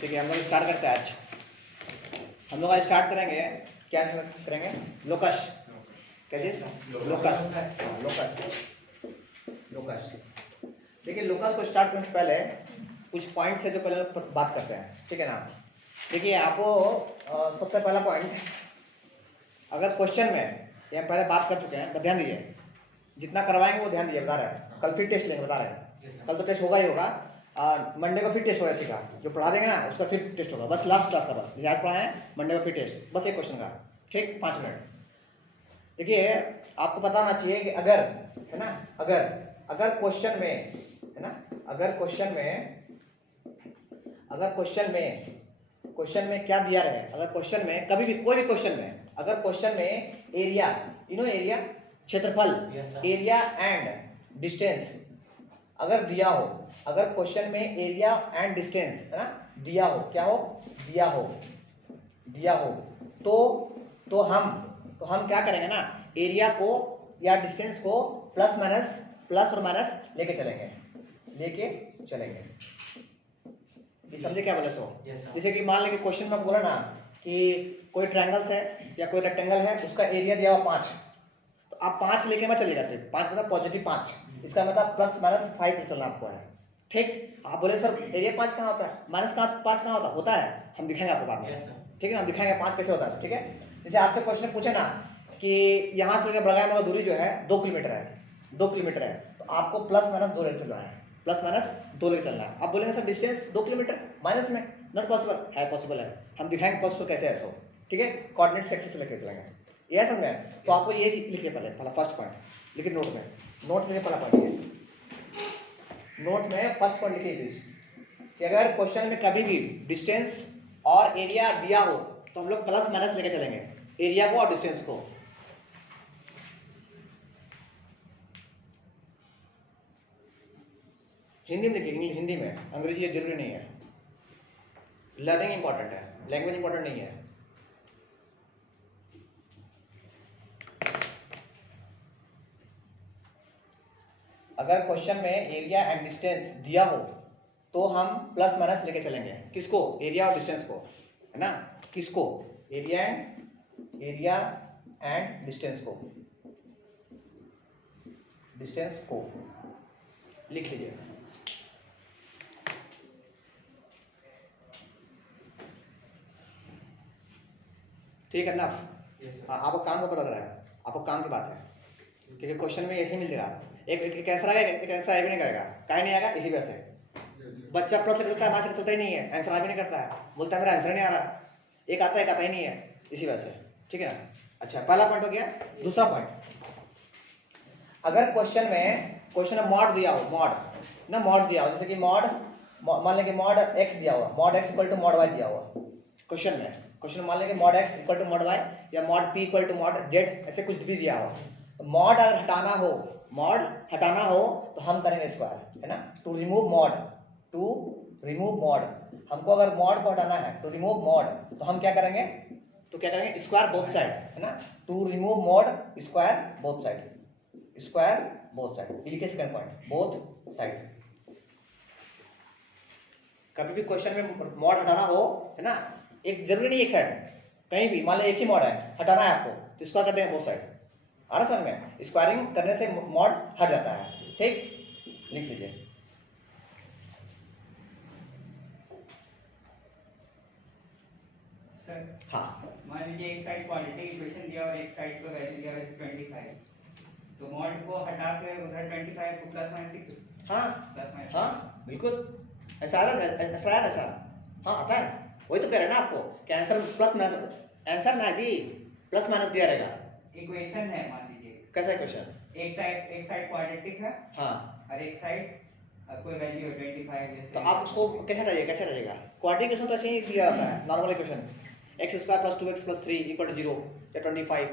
ठीक है, हम लोग स्टार्ट करते हैं आज। हम लोग आज स्टार्ट करेंगे, क्या करेंगे? लोकस। क्या चीज? लोकस। लोकस। लोकस। देखिए, लोकस को स्टार्ट करने से पहले कुछ पॉइंट से जो पहले बात करते हैं, ठीक है ना। देखिए, आपको सबसे पहला पॉइंट, अगर क्वेश्चन में ये पहले बात कर चुके हैं तो ध्यान दीजिए, जितना करवाएंगे वो ध्यान दीजिए, बता रहे हैं। कल फिर टेस्ट लेंगे, बता रहे हैं। कल तो टेस्ट होगा ही होगा, मंडे को फिर टेस्ट होगा, इसी का जो पढ़ा देंगे ना उसका फिर टेस्ट होगा, बस लास्ट क्लास का, बस आज पढ़ा है, मंडे को फिर टेस्ट, बस एक क्वेश्चन का, ठीक, 5 मिनट। देखिए, आपको पता होना चाहिए कि अगर, है ना, अगर क्वेश्चन में, है ना, अगर क्वेश्चन में क्या दिया रहे, अगर क्वेश्चन में कभी भी कोई भी क्वेश्चन में, अगर क्वेश्चन में एरिया, एरिया, क्षेत्रफल, एरिया एंड डिस्टेंस अगर दिया हो, अगर क्वेश्चन में एरिया एंड डिस्टेंस, है ना, दिया हो, क्या हो, दिया हो, तो हम क्या करेंगे ना, एरिया को या डिस्टेंस को प्लस और माइनस लेके चलेंगे। ये समझे क्या बोले? सो जैसे कि मान लेंगे क्वेश्चन में बोला ना कि कोई ट्रायंगल्स है या कोई रेक्टेंगल है, उसका एरिया दिया हुआ 5, तो आप 5 लेके मत चलिएगा, सिर्फ 5 मतलब पॉजिटिव 5, इसका मतलब प्लस माइनस 5 चलना आपको है, ठीक। आप बोले सर एरिया 5 कहाँ होता है, माइनस 5 कहाँ होता है, हम दिखाएंगे आपको बाद में, ठीक है, हम दिखाएंगे 5 कैसे होता है, ठीक है। जैसे आपसे क्वेश्चन पूछे ना कि यहाँ से लेकर बड़गांव में दूरी जो है 2 किलोमीटर है, तो आपको प्लस माइनस 2 लेकर चलना है, आप बोलेंगे सर डिस्टेंस 2 किलोमीटर माइनस में, नॉट पॉसिबल है, पॉसिबल है, हम दिखाएंगे पॉसिबल कैसे है, सो ठीक है, कोऑर्डिनेट्स एक्सिस से लेकर चलेंगे, ये समझ। तो आपको ये लिखिए पहला फर्स्ट पॉइंट, लिखिए नोट में पहला पॉइंट, नोट में फर्स्ट पॉइंट लिखिए चीज कि अगर क्वेश्चन में कभी भी डिस्टेंस और एरिया दिया हो तो हम लोग प्लस माइनस लेके चलेंगे, एरिया को और डिस्टेंस को। हिंदी में लिखिए, हिंदी में, अंग्रेजी ये जरूरी नहीं है, लर्निंग इंपॉर्टेंट है, लैंग्वेज इंपॉर्टेंट नहीं है। अगर क्वेश्चन में एरिया एंड डिस्टेंस दिया हो तो हम प्लस माइनस लेके चलेंगे, किसको, एरिया और डिस्टेंस को, है ना, किसको, एरिया एंड डिस्टेंस को लिख लीजिए। ठीक है ना। आपको काम का पता चला है, आपको काम की बात है, क्योंकि क्वेश्चन में ऐसे मिल रहा, एक आंसर आएगा, एक आंसर आएगा नहीं करेगा, काहे नहीं आएगा, इसी वजह से बच्चा प्लस चलता है, मार्क्स चलता ही नहीं है, आंसर आ भी नहीं करता है, बोलता है मेरा आंसर नहीं आ रहा, एक आता है एक आता ही नहीं है, इसी वजह से, ठीक है ना। अच्छा, पहला पॉइंट हो गया। दूसरा पॉइंट, अगर क्वेश्चन में मॉड दिया हो, मॉड दिया हो, जैसे कि मॉड, मान लेंगे मॉड एक्स दिया हुआ, mod x equal to mod y दिया हुआ क्वेश्चन में मान लेंगे mod x equal to mod y या mod p equal to mod z, ऐसे कुछ भी दिया हो। मॉड अगर हटाना हो तो हम करेंगे स्क्वायर, है ना, टू रिमूव मॉड, हमको अगर मॉड को हटाना है, टू रिमूव मॉड, तो हम क्या करेंगे, स्क्वायर बोथ साइड, है ना, to remove mod square both side, लिखिए सेकंड पॉइंट, बोथ साइड। कभी भी क्वेश्चन में मॉड हटाना हो, है ना, एक जरूरी नहीं एक साइड, कहीं भी मान लो एक ही मॉड है, हटाना है आपको तो स्क्वायर कर देंगे बोथ साइड, आ रहा समझ में, स्क्वायरिंग करने से मॉड हट जाता है, ठीक, लिख लीजिए। हाँ, मान लीजिए एक साइड क्वाड्रेटिक इक्वेशन दिया और एक साइड पे वैल्यू दिया 25, तो मॉड को हटा के उधर 25 को प्लस माइनस लिख दो। हाँ बिल्कुल, ऐसा हाँ आता है, वही तो कह रहे हैं ना आपको कि आंसर प्लस माइनस, आंसर ना जी प्लस माइनस दिया रहेगा, इक्वेशन है, मान लीजिए कैसा इक्वेशन, एक साइड क्वाड्रेटिक है, हाँ, और एक साइड कोई वैल्यू है 25 जैसे, तो आप उसको कैसे हटाइएगा, क्वाड्रेटिक इक्वेशन तो ऐसे ही दिया रहता है, नॉर्मल इक्वेशन, x² + 2x + 3 = 0 या 25,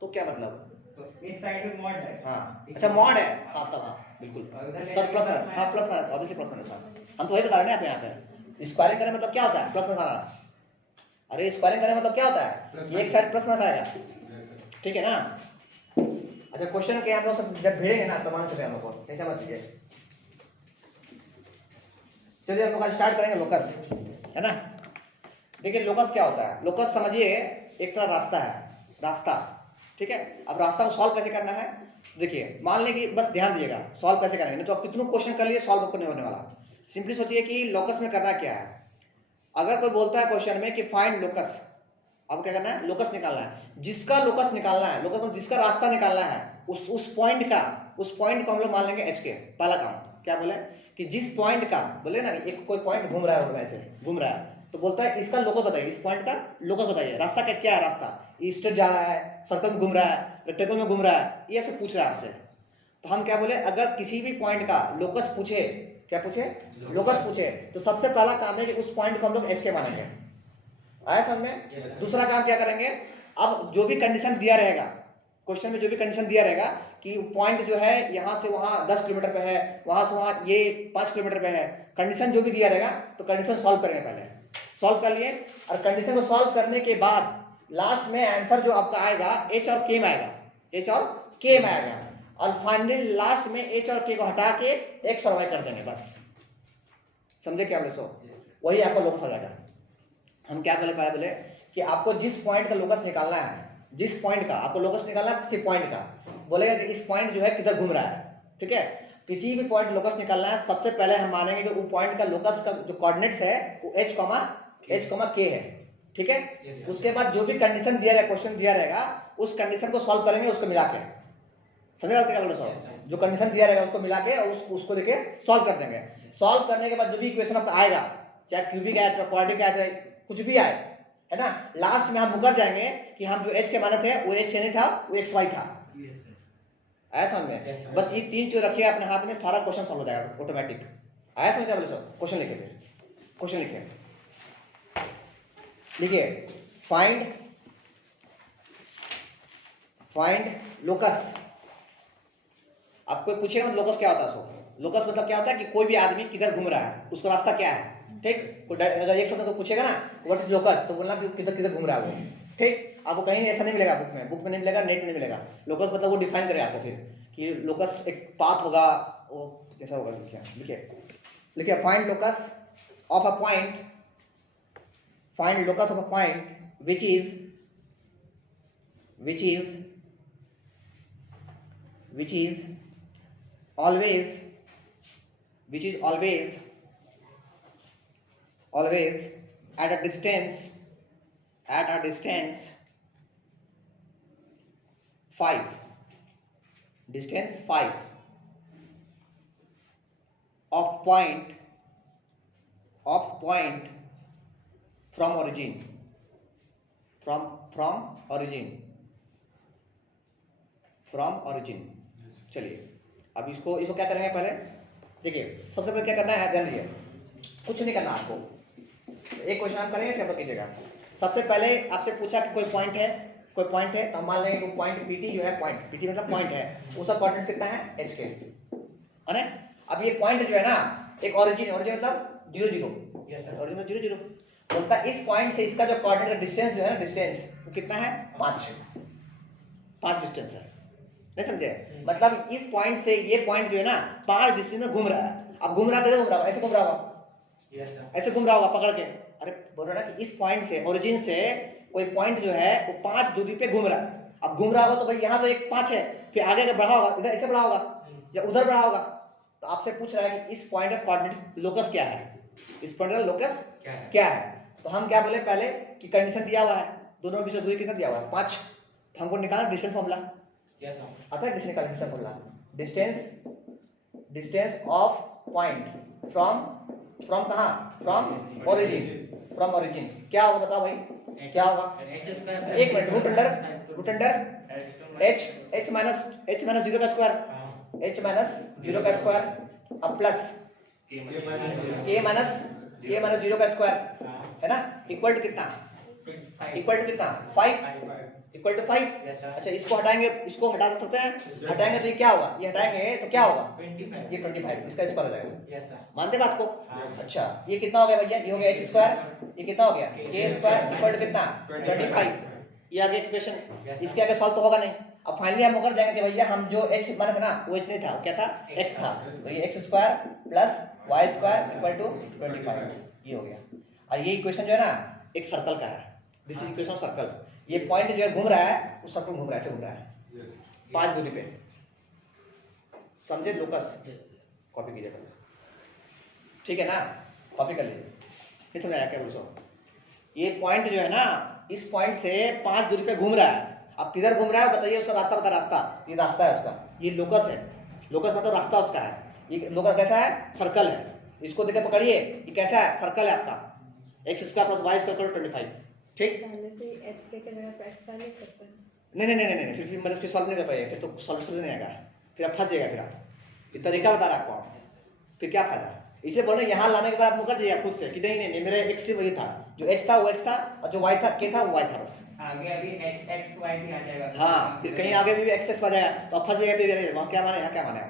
तो क्या मतलब, तो इस साइड में मॉड है, हाँ, अच्छा मॉड है, हाँ तब, हाँ बिल्कुल, plus minus, obviously plus minus, हम तो वही बता रहे हैं यहाँ पे, स्क्वायरिंग करने मतलब क्या होता है, प्लस माइनस आना, अरे स्क्वायरिंग करने मतलब क्या होता है, एक साइड प्लस माइनस आएगा, ठीक है ना। अच्छा, क्वेश्चन के आप लोग सब जब भेजेंगे ना तो मान चले हम लोग को, कैसे मत लीजिए। चलिए हम लोग आज स्टार्ट करेंगे लोकस, है ना। देखिए लोकस क्या होता है, लोकस समझिए एक तरह रास्ता है, रास्ता, ठीक है। अब रास्ता को सॉल्व कैसे करना है, देखिए मान लें कि बस ध्यान दिएगा सॉल्व कैसे करेंगे, नहीं तो आप कितनों क्वेश्चन कर लिए सॉल्व नहीं होने वाला। सिंपली सोचिए कि लोकस में करना क्या है। अगर कोई बोलता है क्वेश्चन में कि फाइंड लोकस, अब क्या करना है, लोकस निकालना है। जिसका लोकस निकालना है, लोकस में जिसका रास्ता निकालना है, उस पॉइंट को हम लोग मान लेंगे एच के। पहला काम क्या बोले कि जिस पॉइंट का, बोले ना एक कोई पॉइंट घूम रहा है, वैसे घूम रहा है, तो बोलता है इसका लोकस बताइए, इस पॉइंट का लोकस बताइए, रास्ता क्या है, रास्ता ईस्ट जा रहा है, सर्कल में घूम रहा है, रेक्टेंगल में घूम रहा है, ये आपसे पूछ रहा है आपसे। तो हम क्या बोले, अगर किसी भी पॉइंट का लोकस पूछे, क्या पूछे, लोकस पूछे, तो सबसे पहला काम है कि उस पॉइंट को हम लोग एच के मानेंगे। आया समझ में। दूसरा काम क्या करेंगे, अब जो भी कंडीशन दिया रहेगा क्वेश्चन में, जो भी कंडीशन दिया रहेगा कि पॉइंट जो है यहाँ से वहाँ 10 किलोमीटर पे है, वहां से वहाँ ये 5 किलोमीटर पे है, कंडीशन जो भी दिया रहेगा, तो कंडीशन सॉल्व करेंगे। पहले सॉल्व कर लिए, और कंडीशन को सॉल्व करने के बाद लास्ट में आंसर जो आपका आएगा एच और के में आएगा, एच और के में आएगा, और फाइनली लास्ट में एच और के को हटा के एक्स और वाई कर देंगे, बस। समझे क्या बोले, सो वही आपका लोकस आ जाएगा। हम क्या बोले कि आपको जिस पॉइंट का लोकस निकालना है, जिस पॉइंट का आपको लोकस निकालना है, किसी पॉइंट का, बोलेगा कि इस पॉइंट जो है किधर घूम रहा है, ठीक है। किसी भी पॉइंट लोकस निकालना है, सबसे पहले हम मानेंगे कि वो पॉइंट का लोकस का जो कोऑर्डिनेट्स है वो एच कॉमा के है, ठीक है। उसके बाद जो भी कंडीशन दिया रहेगा, क्वेश्चन दिया रहेगा, उस कंडीशन को सॉल्व करेंगे, उसको मिला के, समझ क्या बोल रहे हो, जो कंडीशन दिया रहेगा उसको मिला के और उसको लेके सॉल्व कर देंगे। सॉल्व करने के बाद जो भी इक्वेशन आपका आएगा, चाहे क्यूबिक आए, चाहे क्वाड्रेटिक आए, चाहे कुछ भी आए, है ना, लास्ट में हम मुकर जाएंगे कि हम जो एच के माने थे वो एच नहीं था, वो एक्स वाई था। आया समझ में। बस ये 3 चीज रखिए अपने हाथ में, सारा क्वेश्चन सॉल्व हो जाएगा ऑटोमेटिक। आया समझ बोले सर। क्वेश्चन लिखिए, फिर क्वेश्चन लिखिए, फाइंड लोकस। आप कोई पूछेगा ना लोकस क्या होता है, सो लोकस मतलब क्या होता है कि कोई भी आदमी किधर घूम रहा है, उसका रास्ता क्या है, ठीक। अगर एक शब्द को पूछेगा ना व्हाट इज लोकस, तो बोलना कि किधर किधर घूम रहा है वो, ठीक। आपको कहीं ऐसा नहीं मिलेगा, बुक में नहीं मिलेगा, नेट में नहीं मिलेगा। लोकस मतलब वो डिफाइन करेगा आपको फिर कि लोकस एक पाथ होगा, वो कैसा होगा। लिखिए find locus of a point, find locus of a point which is always at a distance 5 of point from origin, चलिए अब इसको क्या करेंगे, पहले देखिए सबसे पहले क्या करना है, ध्यान दीजिए, कुछ नहीं करना आपको। एक क्वेश्चन आप करेंगे, फिर कीजिएगा। सबसे पहले आपसे पूछा कि कोई पॉइंट है, तो हम मान लेंगे कि पॉइंट पीटी जो है, पीटी मतलब पॉइंट है, उसका कोऑर्डिनेट्स कितना है, एच के, है ना। अब ये पॉइंट जो है ना, एक ओरिजिन मतलब 0 0, यस सर, ओरिजिन 0 0, तो उसका इस पॉइंट से इसका जो कोऑर्डिनेट डिस्टेंस जो है ना, डिस्टेंस वो कितना है, 5 डिस्टेंस है, नहीं समझे। मतलब इस पॉइंट से ये पॉइंट जो है ना 5 डिस्टेंस में घूम रहा है। अब घूम रहा है, कैसे घूम रहा है, ऐसे घूम रहा होगा, यस सर, ऐसे घूम रहा होगा पकड़ के। अरे बोल रहा ना कि इस पॉइंट से, ओरिजिन से कोई पॉइंट जो है वो 5 दूरी पे घूम रहा है। अब घूम रहा होगा तो भाई यहाँ तो एक 5 है, फिर आगे अगर बढ़ा होगा, इधर ऐसे बढ़ा होगा या उधर बढ़ा होगा, तो आपसे पूछ रहा है कि इस पॉइंट का कोऑर्डिनेट लोकस क्या है, इस पॉइंट का लोकस क्या है। तो हम क्या बोले पहले कि कंडीशन दिया हुआ है, दोनों बीच में दूरी कितना दिया हुआ है, 5, तो हमको निकालना डिस्टेंस फॉर्मूला, यस सर, आता है डिस्टेंस निकालना, distance formula, distance of point from कहां, फ्रॉम ओरिजिन, क्या होगा बताओ भाई, क्या होगा, एक minute, root under h minus 0 का स्क्वायर, h माइनस 0 का स्क्वायर अब प्लस k माइनस 0 का स्क्वायर, है ना, इक्वल टू कितना, 5, अच्छा इसको हटाएंगे, इसको हटा सकते हैं, हटाएंगे तो ये क्या होगा, ये हटाएंगे तो क्या होगा, 25, ये 25, इसका स्क्वायर हो जाएगा, यस सर, मानते बात को, अच्छा ये कितना हो गया भैया, ये हो गया h स्क्वायर, ये कितना हो गया, k स्क्वायर इक्वल टू कितना, 25, ये आगे इक्वेशन, इसके आगे सॉल्व तो होगा नहीं। अब फाइनली हम मुकर जाएंगे कि भैया हम जो h माना था ना, वो h नहीं था, क्या था, x था, तो ये x square plus y square equal to 25, ये हो गया। और ये इक्वेशन जो है ना एक सर्कल का है, this is equation of circle. ये पॉइंट जो है घूम रहा है, उस सर्कल घूम रहा है, ऐसे घूम रहा है 5 दूरी पे, समझे लोकस? कॉपी कीजिए पहले, ठीक है ना, कॉपी कर लीजिए। नहीं समझ आया क्या बोल सो? ये पॉइंट जो है ना इस पॉइंट से 5 दूरी पे घूम रहा है। अब किधर घूम रहा है बताइए, उसका रास्ता बता, रास्ता ये रास्ता है उसका, ये लोकस है, लोकस मतलब रास्ता उसका है। ये लोकस कैसा है? सर्कल है। इसको देखकर पकड़िए, ये कैसा है? सर्कल है आपका, x square plus y square 25, ठीक? पहले से x के जगह पे x वाई लिख सकते हैं। नहीं, फिर मतलब फिर सॉल्व नहीं कर पाएगा, फिर तो सॉल्यूशन नहीं आएगा, फिर आप फंस जाएगा। फिर आप ये तरीका बता रहा आपको, फिर क्या फायदा? इसे बोल रहे यहाँ लाने के बाद आप कर दिया खुद से कि नहीं मेरे एक्स से वही था, जो एक्स था वो एक्स था, और जो वाई था के था वो वाई था, बस। आगे अभी x y भी आ जाएगा। हाँ, फिर कहीं आगे भी एक्स एक्स आ जाएगा तो आप फंस जाएगा, फिर वहाँ क्या माने यहाँ क्या माने।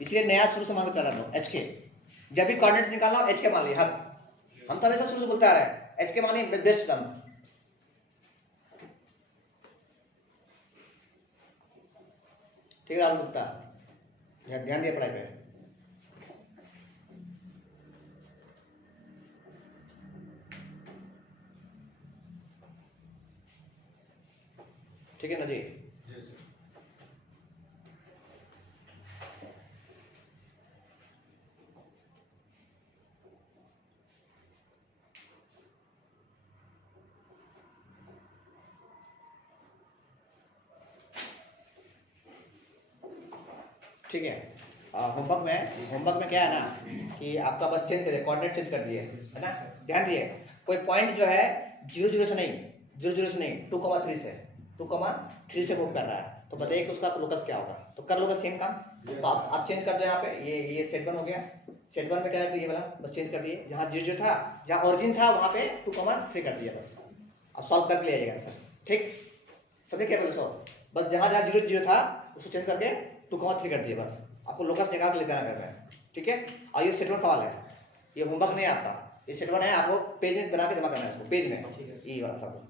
इसलिए नया शुरू से मान के चला लो एच के, जब भी कोऑर्डिनेट निकालना हो एच के मान लिया। हम तो हमेशा शुरू से बोलते आ रहे हैं एच के माने बेस्ट टर्म। ठीक है राहुल गुप्ता, ध्यान दिया पढ़ाई पे। ठीक है ना जी? ठीक है। होमवर्क में क्या है ना कि आपका बस चेंज कर दिया, कोऑर्डिनेट चेंज कर दिए, है ना? ध्यान दिए, कोई पॉइंट जो है 0 से नहीं 2,3 से 2,3 से मूव कर रहा है, तो बताइए कि उसका लोकस क्या होगा? तो कर लोगे सेम काम। तो आप चेंज कर दो यहाँ पे, ये सेट 1 हो गया, सेट 1 में क्या कर दिए वाला, बस चेंज कर दिए, जहाँ 0 था, जहाँ ओरिजिन था वहाँ पे 2,3 कर दिया, बस। अब सॉल्व करके ले आइएगा आंसर, ठीक? समझे क्या बोले? सॉल्व बस जहाँ 0 था उसको चेंज करके 2,3 कर दिए, बस। आपको लोकस निकाल के लेकर आना है, ठीक है? और ये सेट 1 सवाल है, ये होमवर्क नहीं है आपका, ये सेट 1 है, आपको पेज में बना के जमा करना है इसको, पेज में ये वाला सब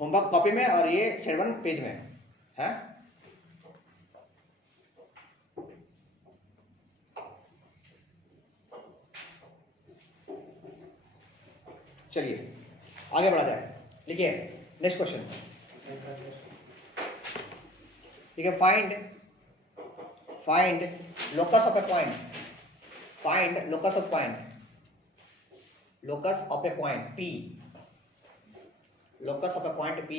होमवर्क कॉपी में, और ये सेट 1 पेज में है। चलिए आगे बढ़ा जाए, लिखिए नेक्स्ट क्वेश्चन। ठीक है, find locus of A point, find locus of point P, locus of a point P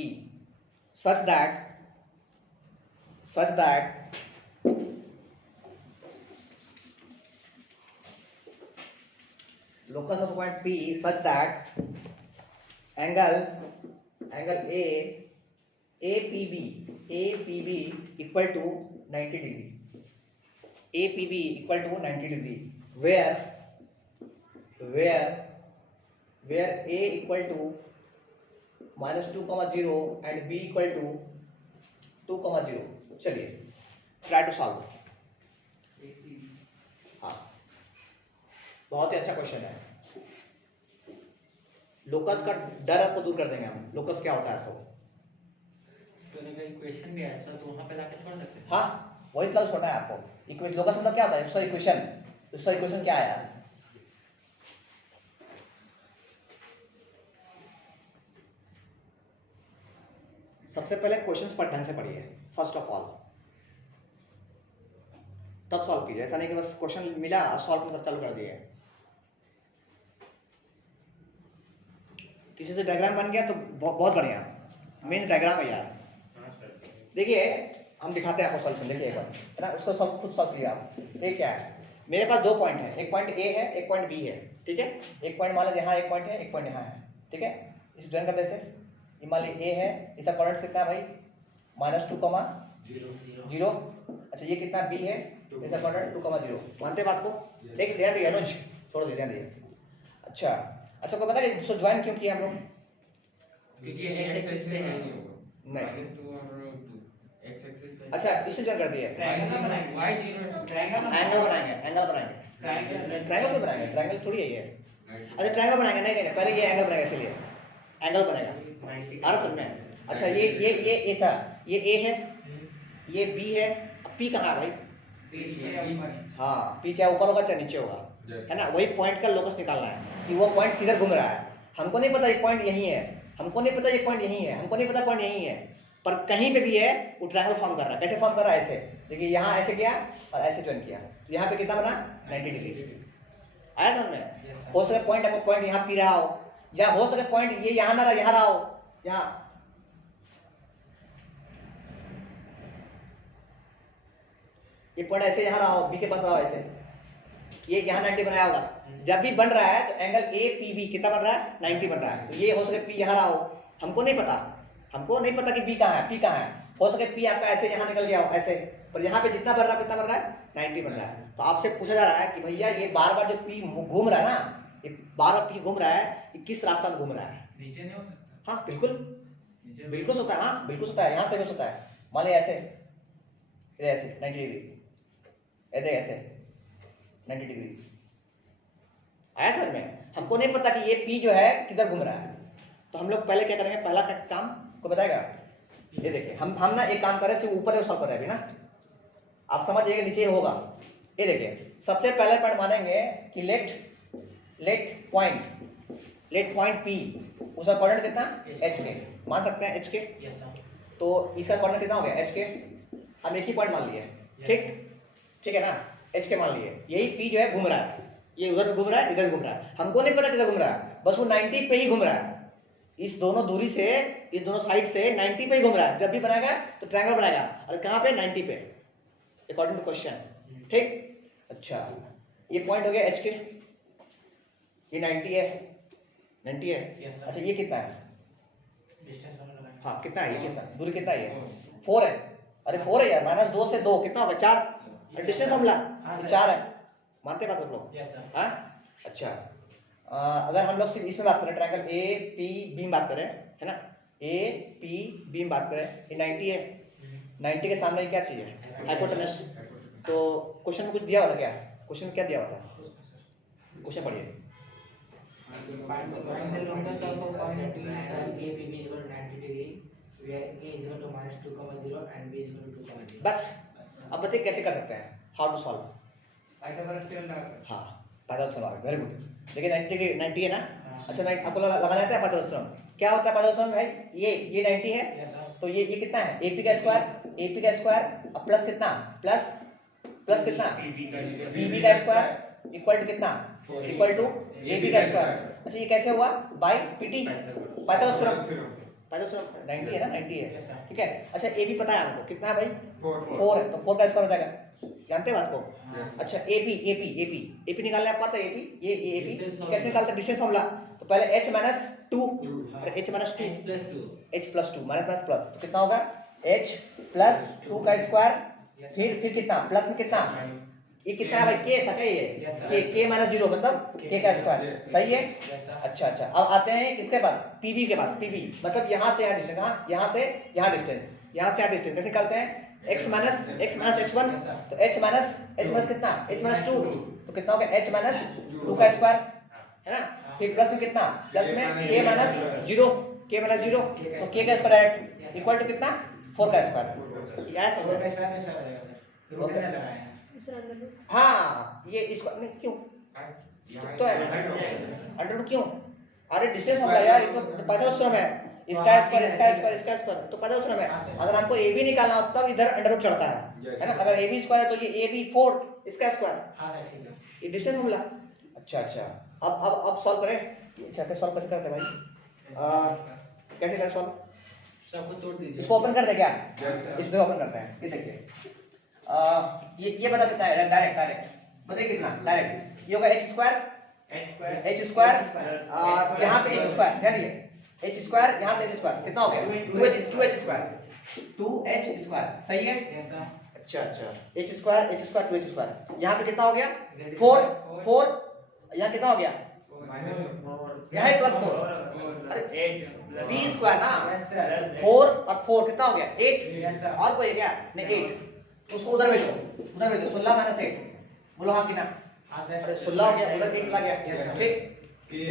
such that locus of a point P such that angle APB equal to 90 degree, APB equal to 90 degree, where A equal to -2,0 and B equal to 2,0। चलिए try to solve. हाँ, बहुत ही अच्छा question है। Locus का डर आपको दूर कर देंगे हम, लोकस क्या होता है सब। इक्वेशन भी है सर, तो वहां पे लाके छोड़ सकते हैं। हाँ, वही तो छोटा है आपको। इक्वेशन लोकस मतलब क्या होता है? उसका इक्वेशन क्या है यार? सबसे पहले क्वेश्चंस पर ढंग से पढ़िए फर्स्ट ऑफ ऑल, तब सॉल्व कीजिए। ऐसा नहीं कि बस क्वेश्चन मिला और सॉल्व मतलब चालू कर दिए। किसी से डायग्राम बन गया तो बहुत बढ़िया, मेन डायग्राम है यार। देखिए हम दिखाते हैं आपको सॉल्यूशन, देखिए एक बार, है ना? उसको सब खुद सॉल्व कीजिए आप। ये क्या है? मेरे पास 2 पॉइंट है, एक पॉइंट ए है, एक पॉइंट बी है, ठीक है? एक पॉइंट मान लीजिए यहाँ एक पॉइंट है, एक पॉइंट यहाँ है, ठीक है? इस ड्राइंग करते से ये मान लीजिए ए है, इसका कोऑर्डिनेट कितना है भाई? -2,0। अच्छा ये कितना बी है, इसका कोऑर्डिनेट 2,0। मानते हैं बात को? देख ध्यान दिया अनुज, छोड़ दे, ध्यान दिया। अच्छा को पता है इसको ज्वाइन क्यों किया हम लोग? क्योंकि एक्स एक्सिस पे है। नहीं, अच्छा इसे ज्वाइन कर दिया। ट्रायंगल बनाएंगे, एंगल बनाएंगे, ट्रायंगल थोड़ी है ये। अच्छा ट्रायंगल बनाएंगे, नहीं पहले ये एंगल बनाएगा, इसलिए एंगल बनेगा। आ रहा समझ में? अच्छा ये था, ये ए है, ये बी है, पी कहाँ है भाई? पीछे ऊपर हाँ पी चाहे ऊपर होगा चाहे नीचे होगा, है ना, वही पॉइंट का लोकस निकालना है कि वो पॉइंट किधर घूम रहा है। हमको नहीं पता एक पॉइंट यही है, हमको नहीं पता एक पॉइंट यही है, हमको नहीं पता पॉइंट यही है, पर कहीं पे भी है वो ट्रायंगल फॉर्म कर रहा है। कैसे फॉर्म कर रहा है? ऐसे देखिए, यहाँ ऐसे किया और ऐसे ज्वाइन किया, तो यहाँ पे कितना बना 90 डिग्री। आया समझ में? हो सके पॉइंट आपको पॉइंट यहाँ पी रहा हो, या हो सके पॉइंट ये यहाँ ना रहा, यहाँ रहा हो, यहाँ ये पॉइंट ऐसे यहाँ रहा हो, बी के पास रहा हो ऐसे, ये यहाँ 90 बनाया होगा। जब भी बन रहा है तो एंगल ए पी बी कितना बन रहा है? 90 बन रहा है। तो ये हो सके पी यहाँ रहा हो, हमको नहीं पता, हमको नहीं पता कि बी कहाँ है, पी कहाँ है। हो सके पी आपका ऐसे यहाँ निकल गया हो ऐसे, पर यहाँ पे जितना बन रहा है कितना बन रहा है? 90 बन रहा है। तो आपसे पूछा जा रहा है कि भैया ये बार बार जो पी घूम रहा है ना, ये बार बार पी घूम रहा है, ये किस रास्ता में घूम रहा है? नीचे नहीं हो सकता? हाँ बिल्कुल, नीचे बिल्कुल होता है, हाँ बिल्कुल होता है, यहाँ से भी होता है। मान लिया ऐसे, इधर ऐसे 90 डिग्री, इधर ऐसे 90 डिग्री। आया समझ में? हमको नहीं पता कि ये पी जो है किधर घूम रहा है, तो हम लोग पहले क्या करेंगे, पहला काम को बताएगा। ये देखिए, हम ना एक काम करें, सिर्फ ऊपर सॉल्व कर रहे हैं अभी ना, आप समझ जाइएगा नीचे होगा। ये देखिए, सबसे पहले पॉइंट मानेंगे कि लेट पॉइंट पी, उसका कोऑर्डिनेट कितना? एच के, मान सकते हैं एच के। Yes sir. तो इसका कोऑर्डिनेट कितना हो गया? एच के। हम एक ही पॉइंट मान लिए, ठीक है ना, एच के मान लिए। यही पी जो है घूम रहा है, ये उधर घूम रहा है, इधर घूम रहा है, हमको नहीं पता किधर घूम रहा है, बस वो 90 पे ही घूम रहा है। इस दोनों दूरी से, इस दोनों साइड से 90 पे ही घूम रहा है। जब भी बनाएगा तो ट्रायंगल बनाएगा, और कहाँ पे? 90 पे, अकॉर्डिंग टू क्वेश्चन। ठीक, अच्छा ये पॉइंट हो गया एच के, ये 90 है, 90 है। Yes, sir. अच्छा ये कितना है? डिस्टेंस वाला लगाना। हाँ कितना है? ये कितना दूरी कितना है? ये 4 है। अरे 4 है यार, -2 से 2 कितना होगा? 4। डिस्टेंस फॉर्मूला हाँ, सर। 4 है, मानते बात आप लोग? Yes sir. हाँ अच्छा, अगर हम लोग सिर्फ इसमें बात करें, ट्रायंगल ए पी बी में बात करें, है ना, ए पी बी में बात करें, ये 90 है, 90 के सामने क्या चाहिए? हाइपोटेनस। तो क्वेश्चन में कुछ दिया हुआ था क्या? क्वेश्चन में क्या दिया हुआ था? क्वेश्चन पढ़िए। Find the longest of a point in APB is equal to 90 degree, where A is equal to -2, 0 and B is equal to 2, 0. बस, अब बताइए कैसे कर सकते हैं, how to solve. Pythagoras theorem लगा। हाँ पाइथागोरस थ्योरम, वेरी गुड। देखिए 90 है ना, हाँ। अच्छा आपको लगाना आता है पाइथागोरस थ्योरम? क्या होता है पाइथागोरस थ्योरम भाई? ये 90 है, Yes sir. तो ये कितना है? AP का स्क्वायर, अब प्लस कितना? प्लस कितना? BB का स्क्वायर इक्वल टू कितना? इक्वल टू AB का स्क्वायर। अच्छा ये कैसे हुआ? By PT, Pythagoras theorem. Pythagoras theorem 90 है ना, 90 है, Yes, sir. ठीक है। अच्छा AB पता है आपको कितना है भाई? 4 4 है, तो 4 का स्क्वायर हो जाएगा, जानते हैं बात को? Yes. अच्छा AP निकालना है, आपको पता है AP, ये AP Distance formula. कैसे निकालते हैं? Distance formula. तो पहले h - 2, हाँ। H - 2, H+2. H+2 minus plus, तो कितना होगा? H+2 का स्क्वायर, Yes, फिर कितना? प्लस में कितना? ये कितना है भाई? K था क्या? ये Yes, sir. K -0 मतलब K का स्क्वायर, सही है। Yes sir. अच्छा अब आते हैं किसके पास? PB के पास। PB मतलब यहाँ से यहाँ डिस्टेंस, हाँ यहाँ से यहाँ डिस्टेंस, यहाँ से यहाँ डिस्टेंस कैसे निकालते हैं? x minus h1, Yes, sir. तो h माइनस कितना? h-2, तो कितना हो गया? h-2 का स्क्वायर, है ना, फिर प्लस में कितना? प्लस में k - 0, तो k का स्क्वायर डायरेक्ट इक्वल टू कितना? 4 का स्क्वायर। यह समझ फोर में? का स्क्वायर में स्क्वायर आ जाएगा सर। रूट में लगाए हैं। दूसरा अंदर रूट। हाँ ये इसको नहीं, क्यों तो है अंडर क्यों? अरे डिस्टेंस फॉर्मूला यार, ये तो पाइथागोरस थ्योरम है, इसका स्क्वायर तो पाइथागोरस थ्योरम है। अगर हमको AB निकालना हो तब इधर अंडर रूट चढ़ता है ना। अगर AB स्क्वायर है तो ये AB 4 इसका स्क्वायर, हाँ सर ठीक है। ये डिस्टेंस फॉर्मूला। अच्छा अब सॉल्व करें। अच्छा कैसे सॉल्व कैसे करते हैं भाई? कैसे करें सॉल्व? सबको तोड़ दीजिए। इसको ओपन कर दे क्या? Yes, sir. इसको ओपन करते हैं। ये देखिए, ये बता कितना है? डायरेक्ट बताइए कितना डायरेक्ट? ये होगा h स्क्वायर, यहाँ पे h स्क्वायर, ध्यान दीजिए h स्क्वायर, यहाँ से h स्क्वायर कितना हो गया? 2h स्क्वायर, सही है। Yes sir. अच्छा h स्क्वायर 2h स्क्वायर, यहाँ पे कितना हो गया? 4, यहाँ कितना हो गया? यहाँ है +4, b स्क्वायर ना, Yes sir. 4 और 4 कितना हो गया? 8। Yes sir. और कोई है क्या? नहीं 8, उसको उधर भेजो 16 - 8, बोलो हाँ कि ना? हाँ अरे सर। 16 हो गया, उधर 1 चला गया, Yes, sir. ठीक।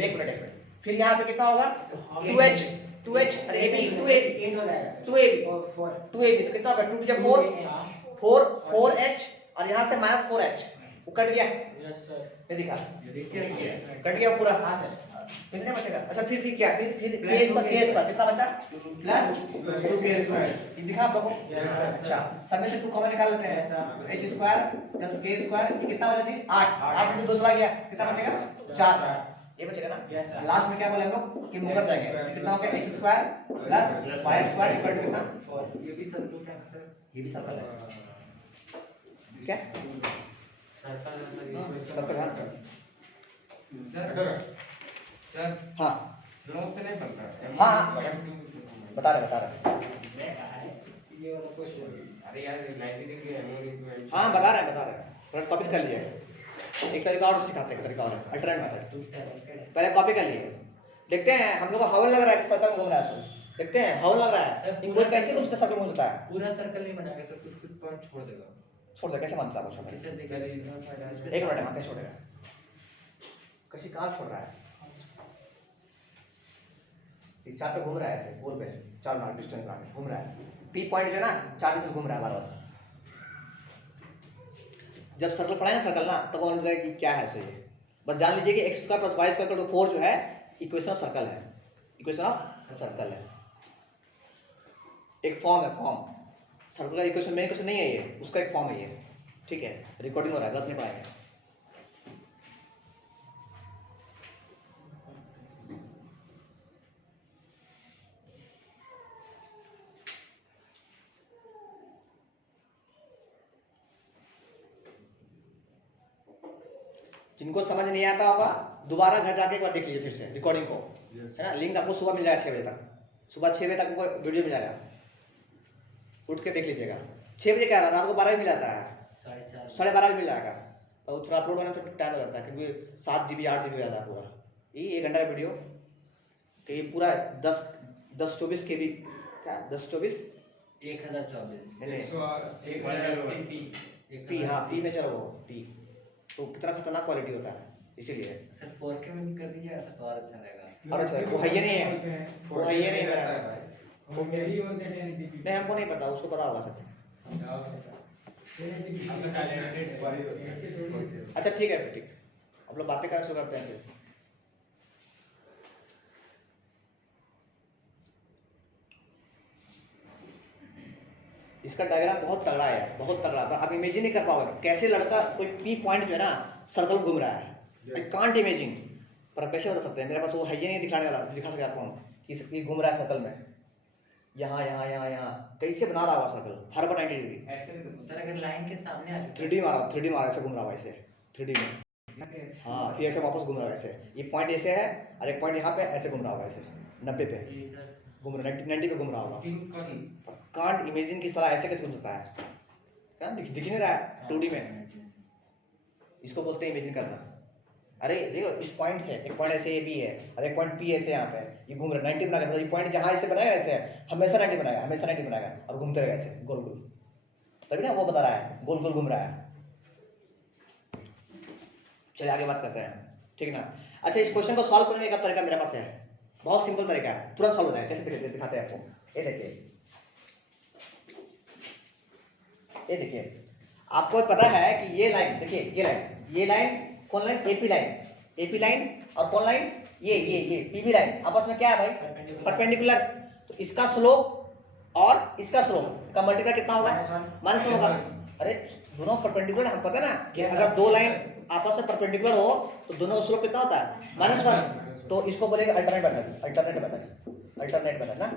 एक मिनट, फिर यहाँ पे कितना होगा? 2h, अरे AB 8 हो जाएगा सर। 2AB, 4 तो कितना होगा? 2 4, 4h और यहाँ से -4h, वो कट गया, Yes sir. ये दिखा, ये देख के रखिए। कट गया पूरा। हाँ sir. कितने बचेगा? अच्छा फिर क्या? फिर केस पर कितना बचा? Plus 2k²। ये दिखा आप लोगों को? Yes, sir. अच्छा, सब में से 2 कॉमन निकाल लेते हैं। Yes, sir. h² plus k², ये कितना बचा जी? 8। 8 में 2 चला गया, कितना बचेगा? 4। ये बचेगा ना? Yes, sir. लास्ट में क्या बोले हम लोग कि मुकर जाएंगे, कितना हो गया? x² plus y² equal to कितना? 4। ये भी सर्कल का सर। ये भी सर्कल है क्या? सर्कल है। सर सर हाँ स्लोप से नहीं बनता। हाँ, बता रहे ये वाला क्वेश्चन. अरे यार 90 डिग्री एंगल हाँ बता रहे हैं, कॉपी कर लिए। एक तरीका और सिखाते हैं, एक तरीका और है, अल्टरनेट मेथड। पहले कॉपी कर लिए, देखते हैं हम लोग को हवा लग रहा है कि सर्कल घूम रहा है। सो देखते हैं हवा लग रहा है, सर, इनको कैसे घूमता सर्कल घूमता है? पूरा सर्कल नहीं बनाएगा सर, कुछ कुछ पॉइंट छोड़ देगा. छोड़ दे, कैसे मानता है वो? सर देखिए. एक मिनट, यहाँ पे छोड़ेगा, कैसे कहाँ छोड़ रहा है? ये 4 पे घूम रहा है, ऐसे गोल पे 4 मार्क डिस्टेंस में घूम रहा है। पी पॉइंट जो है ना 4 से घूम रहा है बार-बार। जब सर्कल पढ़ाए ना सर्कल ना, तब वो कि क्या है सो ये बस जान लीजिए कि x² + y² 4 जो है इक्वेशन ऑफ सर्कल है, इक्वेशन ऑफ सर्कल है, एक फॉर्म है, फॉर्म सर्कल का इक्वेशन मेन इक्वेशन नहीं है ये, उसका एक फॉर्म है ये। ठीक है, रिकॉर्डिंग हो रहा है, गलत नहीं पाएंगे। जिनको समझ नहीं आता होगा दोबारा घर जाके एक बार देख लीजिए फिर से रिकॉर्डिंग को, है ना? लिंक आपको सुबह मिल जाएगा 6 बजे तक, सुबह 6 बजे तक आपको वीडियो मिल जाएगा, उठ के देख लीजिएगा। 6 बजे क्या रहा, रात को 12 बजे मिल जाता है, 12:30 बजे मिल जाएगा, और थोड़ा अपलोड होने में टाइम लगता है क्योंकि 7 GB 8 GB हो जाता है पूरा। ये 1 घंटा का वीडियो कि पूरा 10-24 KB क्या 10-24 पी, हाँ पी में चलो वो पी, तो कितना खतरनाक क्वालिटी होता है, इसीलिए सर 4K में भी कर दीजिएगा तो और अच्छा रहेगा. और अच्छा वो है ये नहीं है, वो है ये नहीं है, वो यही होते हैं एनपीपी। नहीं हमको नहीं पता, उसको पता होगा सच। अच्छा ठीक है, ठीक, अब लोग बातें करना शुरू करते हैं फिर। इसका डायग्राम बहुत तगड़ा है यार, बहुत तगड़ा, पर आप इमेजिन नहीं कर पाओगे कैसे लड़का कोई पी पॉइंट जो है ना सर्कल घूम रहा है, आई कांट इमेजिन, पर कैसे बता सकते हैं? मेरे पास वो है ये नहीं दिखाने वाला, दिखा सके आपको हम कि घूम रहा है सर्कल में, यहाँ यहाँ यहाँ यहाँ कैसे बना रहा होगा सर्कल हर बार 90 डिग्री। सर अगर लाइन के सामने आती 3D मारा ऐसे घूम रहा है, ऐसे 3D में, हाँ फिर ऐसे वापस घूम रहा है, ऐसे ये पॉइंट ऐसे है और एक पॉइंट यहाँ पे ऐसे घूम रहा होगा, ऐसे 90 पे घूम रहा है, 90 पे घूम रहा होगा। कांट इमेजिन की साला ऐसे कैसे घूम सकता है? क्या दिख नहीं रहा है 2D में, इसको बोलते हैं इमेजिन करना। अरे देखो इस पॉइंट से एक पॉइंट ऐसे AB है और एक पॉइंट P ऐसे यहाँ पे ये घूम रहा है, 90 बनाएगा, ये पॉइंट जहाँ ऐसे बनाएगा ऐसे हमेशा 90 बनाएगा, हमेशा 90 बनाएगा और घूमते रहेगा ऐसे गोल गोल, तभी ना वो बता रहा है गोल गोल घूम रहा है। चलिए आगे बात करते हैं, ठीक ना? अच्छा इस क्वेश्चन को सॉल्व करने का तरीका मेरे पास है, बहुत सिंपल तरीका है, तुरंत सॉल्व हो जाएगा। कैसे दिखाते हैं आपको, ये देखिए आपको पता है कि ये लाइन देखिए, ये लाइन कौन लाइन? AP लाइन और कौन लाइन? ये PB लाइन, आपस में क्या है भाई? परपेंडिकुलर। तो इसका स्लोप और इसका स्लोप का मल्टीप्लाई कितना होगा? -1 होगा। अरे दोनों परपेंडिकुलर, हम पता ना कि अगर दो लाइन आपस में परपेंडिकुलर हो तो दोनों का स्लोप कितना होता है? -1। तो इसको बोलेंगे अल्टरनेट मेथड ना,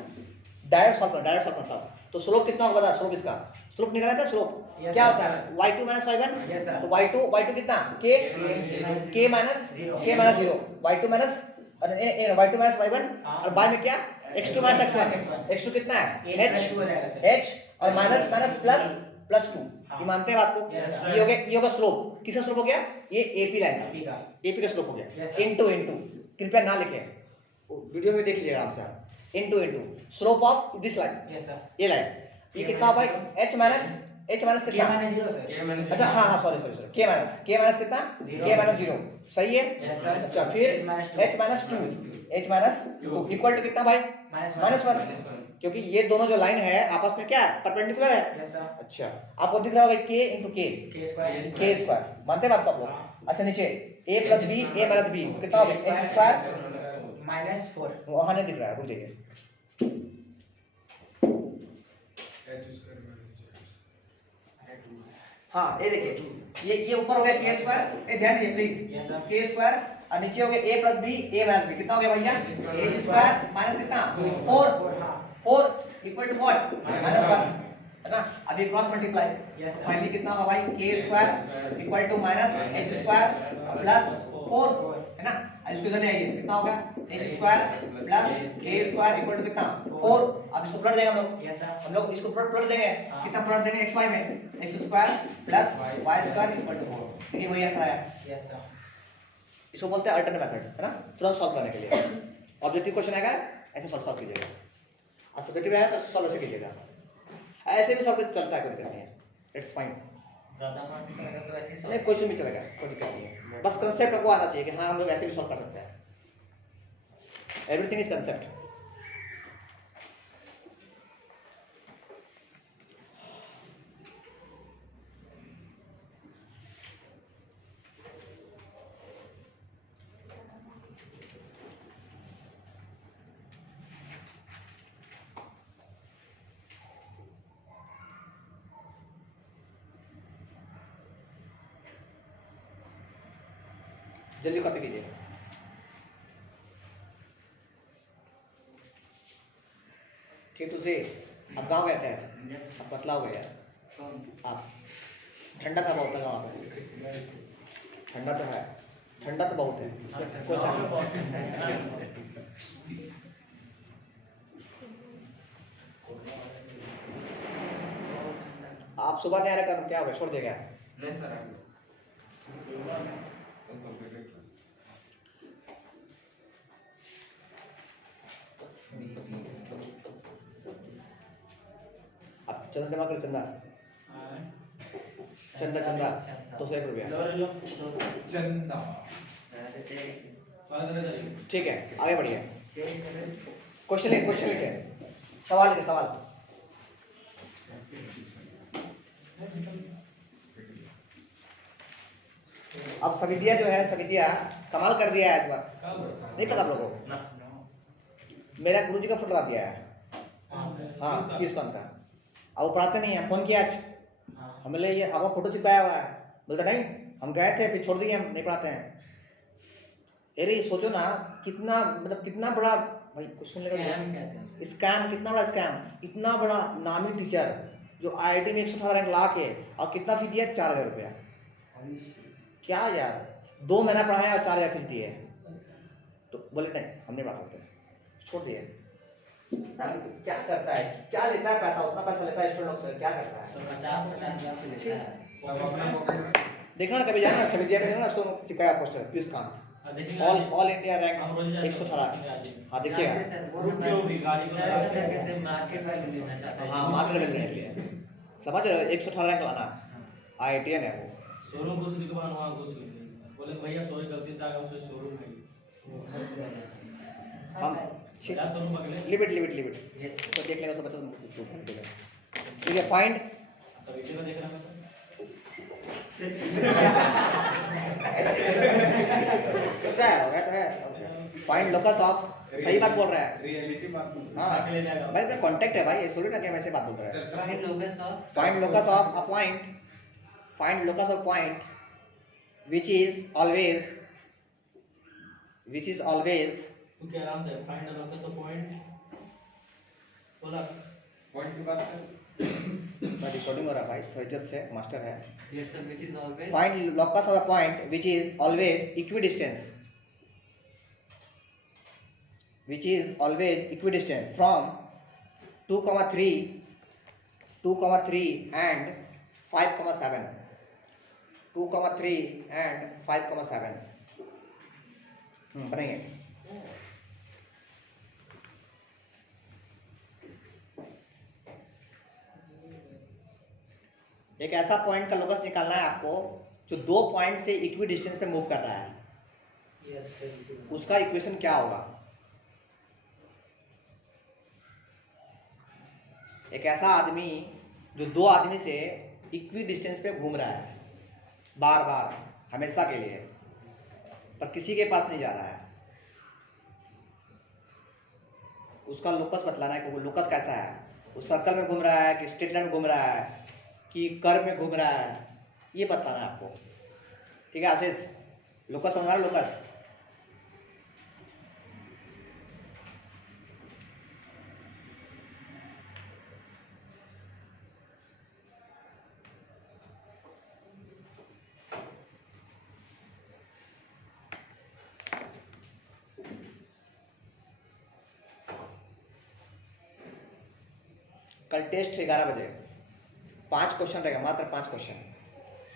डायरेक्ट सॉल्व करता। तो स्लोप कितना होगा? स्लोप इसका स्लोप निकालना था, स्लोप क्या होता है? y2 - y1, तो y2 कितना? k minus 0, y2 minus y1 और y में क्या? x2 माइनस x1, x2 कितना है? h और माइनस प्लस 2, ये मानते हैं बात को? ये होगा स्लोप, किसका स्लोप हो गया? ये AP लाइन का, AP का स्लोप हो गया, इनटू कृपया ना लिखें, वीडियो में देख लीजिएगा आपसे, into slope of this line, ये लाइन, ये कितना भाई? h माइनस कितना? अच्छा हाँ सॉरी k माइनस कितना? k - 0, सही है। अच्छा फिर h - 2 इक्वल टू कितना भाई? -1, क्योंकि ये दोनों जो लाइन है आपस में क्या है, परपेंडिकुलर है। Yes, sir. अच्छा, आपको दिख रहा होगा k इंटू के, K square. के स्क्वायर, मानते हैं बात को आप लोग? हाँ। अच्छा, नीचे a plus B, a minus B, तो कितना होगा? x square Minus 4. वहां नहीं दिख रहा है, रुक जाइए। हाँ, ये देखिए, ये ऊपर हो गया के स्क्वायर, ये ध्यान दीजिए प्लीज, Yes, sir. के स्क्वायर, और नीचे हो गया a plus B, a minus B, कितना हो गया भैया? a स्क्वायर माइनस कितना? 4, हाँ. 4 इक्वल टू व्हाट? -1, है ना? अभी cross multiply, Yes, sir. Finally कितना होगा भाई? K square equal to minus h square plus 4, है ना? अब इसको इधर ले आइए, कितना होगा? h स्क्वायर प्लस के स्क्वायर इक्वल टू कितना? 4। अब इसको प्लट देंगे हम लोग, Yes, sir. हम लोग इसको प्लट देंगे, हाँ। कितना प्लट देंगे? x y में, x square plus y square equal to 4। देखिए वही आंसर आया। Yes, sir. इसको बोलते हैं अल्टरनेट मेथड, है ना, तुरंत सॉल्व करने के लिए। ऑब्जेक्टिव क्वेश्चन आएगा ऐसे सॉल्व कीजिएगा, और सब्जेक्टिव आएगा तो सॉल्व ऐसे कीजिएगा, ऐसे भी सॉल्व चलता है, कोई दिक्कत नहीं है, इट्स फाइन। ज़्यादा मार्क्स करेगा तो ऐसे ही नहीं, कुछ भी चलेगा, कोई दिक्कत नहीं है, बस कंसेप्ट आपको आना चाहिए कि हाँ हम लोग ऐसे भी सॉल्व कर सकते हैं। Everything is concept. जल्दी कॉपी कीजिए। ठीक, तुझे अब गाँव गए थे, अब बतलाओ गए यार आप, ठंडा था बहुत वहाँ पे, ठंडा तो है, ठंडा तो बहुत है, कोई आप सुबह नहीं आ रहे, क्या हो गया, छोड़ देगा? नहीं सर, अब चंदा जमा कर, चंदा चंदा चंदा 201 रुपया, चंदा। ठीक है, आगे बढ़िए। क्वेश्चन लिखे, सवाल लिखे, सवाल। अब सविदिया जो है, सविदिया कमाल कर दिया है इस बार, नहीं पता आप लोगों को? मेरा गुरुजी का फोटो लगा दिया है, हाँ किस का, अब वो पढ़ाते नहीं है, फोन किया आज, हमें ले ये आपका फोटो चिपकाया हुआ है, बोलते नहीं हम गए थे फिर छोड़ दिए, हम नहीं पढ़ाते हैं। अरे सोचो ना, कितना मतलब कितना बड़ा भाई, कुछ सुनने का स्कैम, कितना बड़ा स्कैम, इतना बड़ा नामी टीचर जो IIT में 118 रैंक ला के, और कितना फीस दिया? 4000 रुपया। क्या यार, 2 महीना पढ़ाया और 4000 फीस दिए, तो बोले नहीं हम नहीं पढ़ा सकते, छोड़ दिए। क्या करता है, क्या लेता है पैसा, उतना पैसा लेता है स्टूडेंट से, क्या करता है? 50-50 सब अपना पॉकेट में। देखना कभी जाना समितिया में, ना उसको चिपकाया poster, Piyush Kant, all India rank 118। हाँ देखिएगा, हाँ मार्केट में लेने के लिए, समझ रहे हो, 118 रैंक लाना, IITian है वो। शोरूम घुस के बाद वहाँ घुस गए, बोले भैया सॉरी गलती से आ गया, उससे शोरूम है हम शोरूम पकड़े लिमिट तो देख लेगा, सब बच्चा ठीक है। फाइंड, सब इसी को देख रहा है क्या है, फाइंड लोकस ऑफ, सही बात बोल रहा है, रियलिटी बात बोल रहे हाँ ले जाएगा। भाई मेरा कांटेक्ट है भाई, ये थोड़ी ना कि हम ऐसे बात बोल रहे हैं। हैं। Sir, Find locus of a point. Find locus of point which is always तू क्या आराम से find the locus of point बोला पॉइंट की बात सर। मैं रिकॉर्डिंग हो रहा है भाई, थोड़ी इज्जत से, मास्टर है। Yes, sir, which is always. Find locus of a point which is always equidistant from 2,3 and 5,7. 2,3 and 5,7 बनेंगे। एक ऐसा पॉइंट का लोकस निकालना है आपको जो 2 पॉइंट से इक्वी डिस्टेंस पे मूव कर रहा है, Yes, sir. उसका इक्वेशन क्या होगा? एक ऐसा आदमी जो दो आदमी से इक्वी डिस्टेंस पे घूम रहा है बार बार हमेशा के लिए, पर किसी के पास नहीं जा रहा है, उसका लोकस बतलाना है कि वो लोकस कैसा है, वो सर्कल में घूम रहा है कि स्ट्रेट लाइन में घूम रहा है कि कर्व में घूम रहा है, ये बताना है आपको। ठीक है आशीष, लोकस समझ रहा है? लोकस कल टेस्ट 11 बजे 5 क्वेश्चन रहेगा, मात्र 5 क्वेश्चन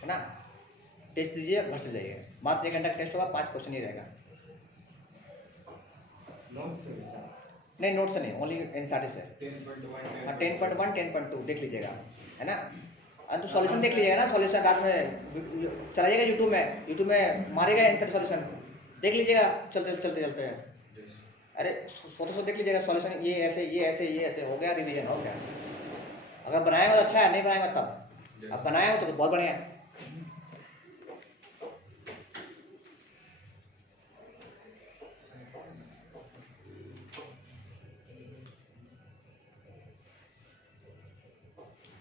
है ना। टेस्ट दीजिए, घर चले जाइए, मात्र 1 घंटा का टेस्ट होगा, 5 क्वेश्चन ही रहेगा। नोट्स से सर नहीं नोट से नहीं, ओनली एनसीईआरटी से। 10.1 हाँ 10.1 10.2 देख लीजिएगा है ना। तो सॉल्यूशन देख लीजिएगा ना, सॉल्यूशन रात में चला जाएगा यूट्यूब में मारेगा एनसीईआरटी सॉल्यूशन, देख लीजिएगा चलते चलते हैं। अरे फोटो देख लीजिएगा सॉल्यूशन, ये ऐसे ये ऐसे ये ऐसे हो गया, रिवीजन हो गया। अगर बनाएगा तो अच्छा है, नहीं बनाएगा तब, अब बनाएगा तो बहुत बढ़िया है।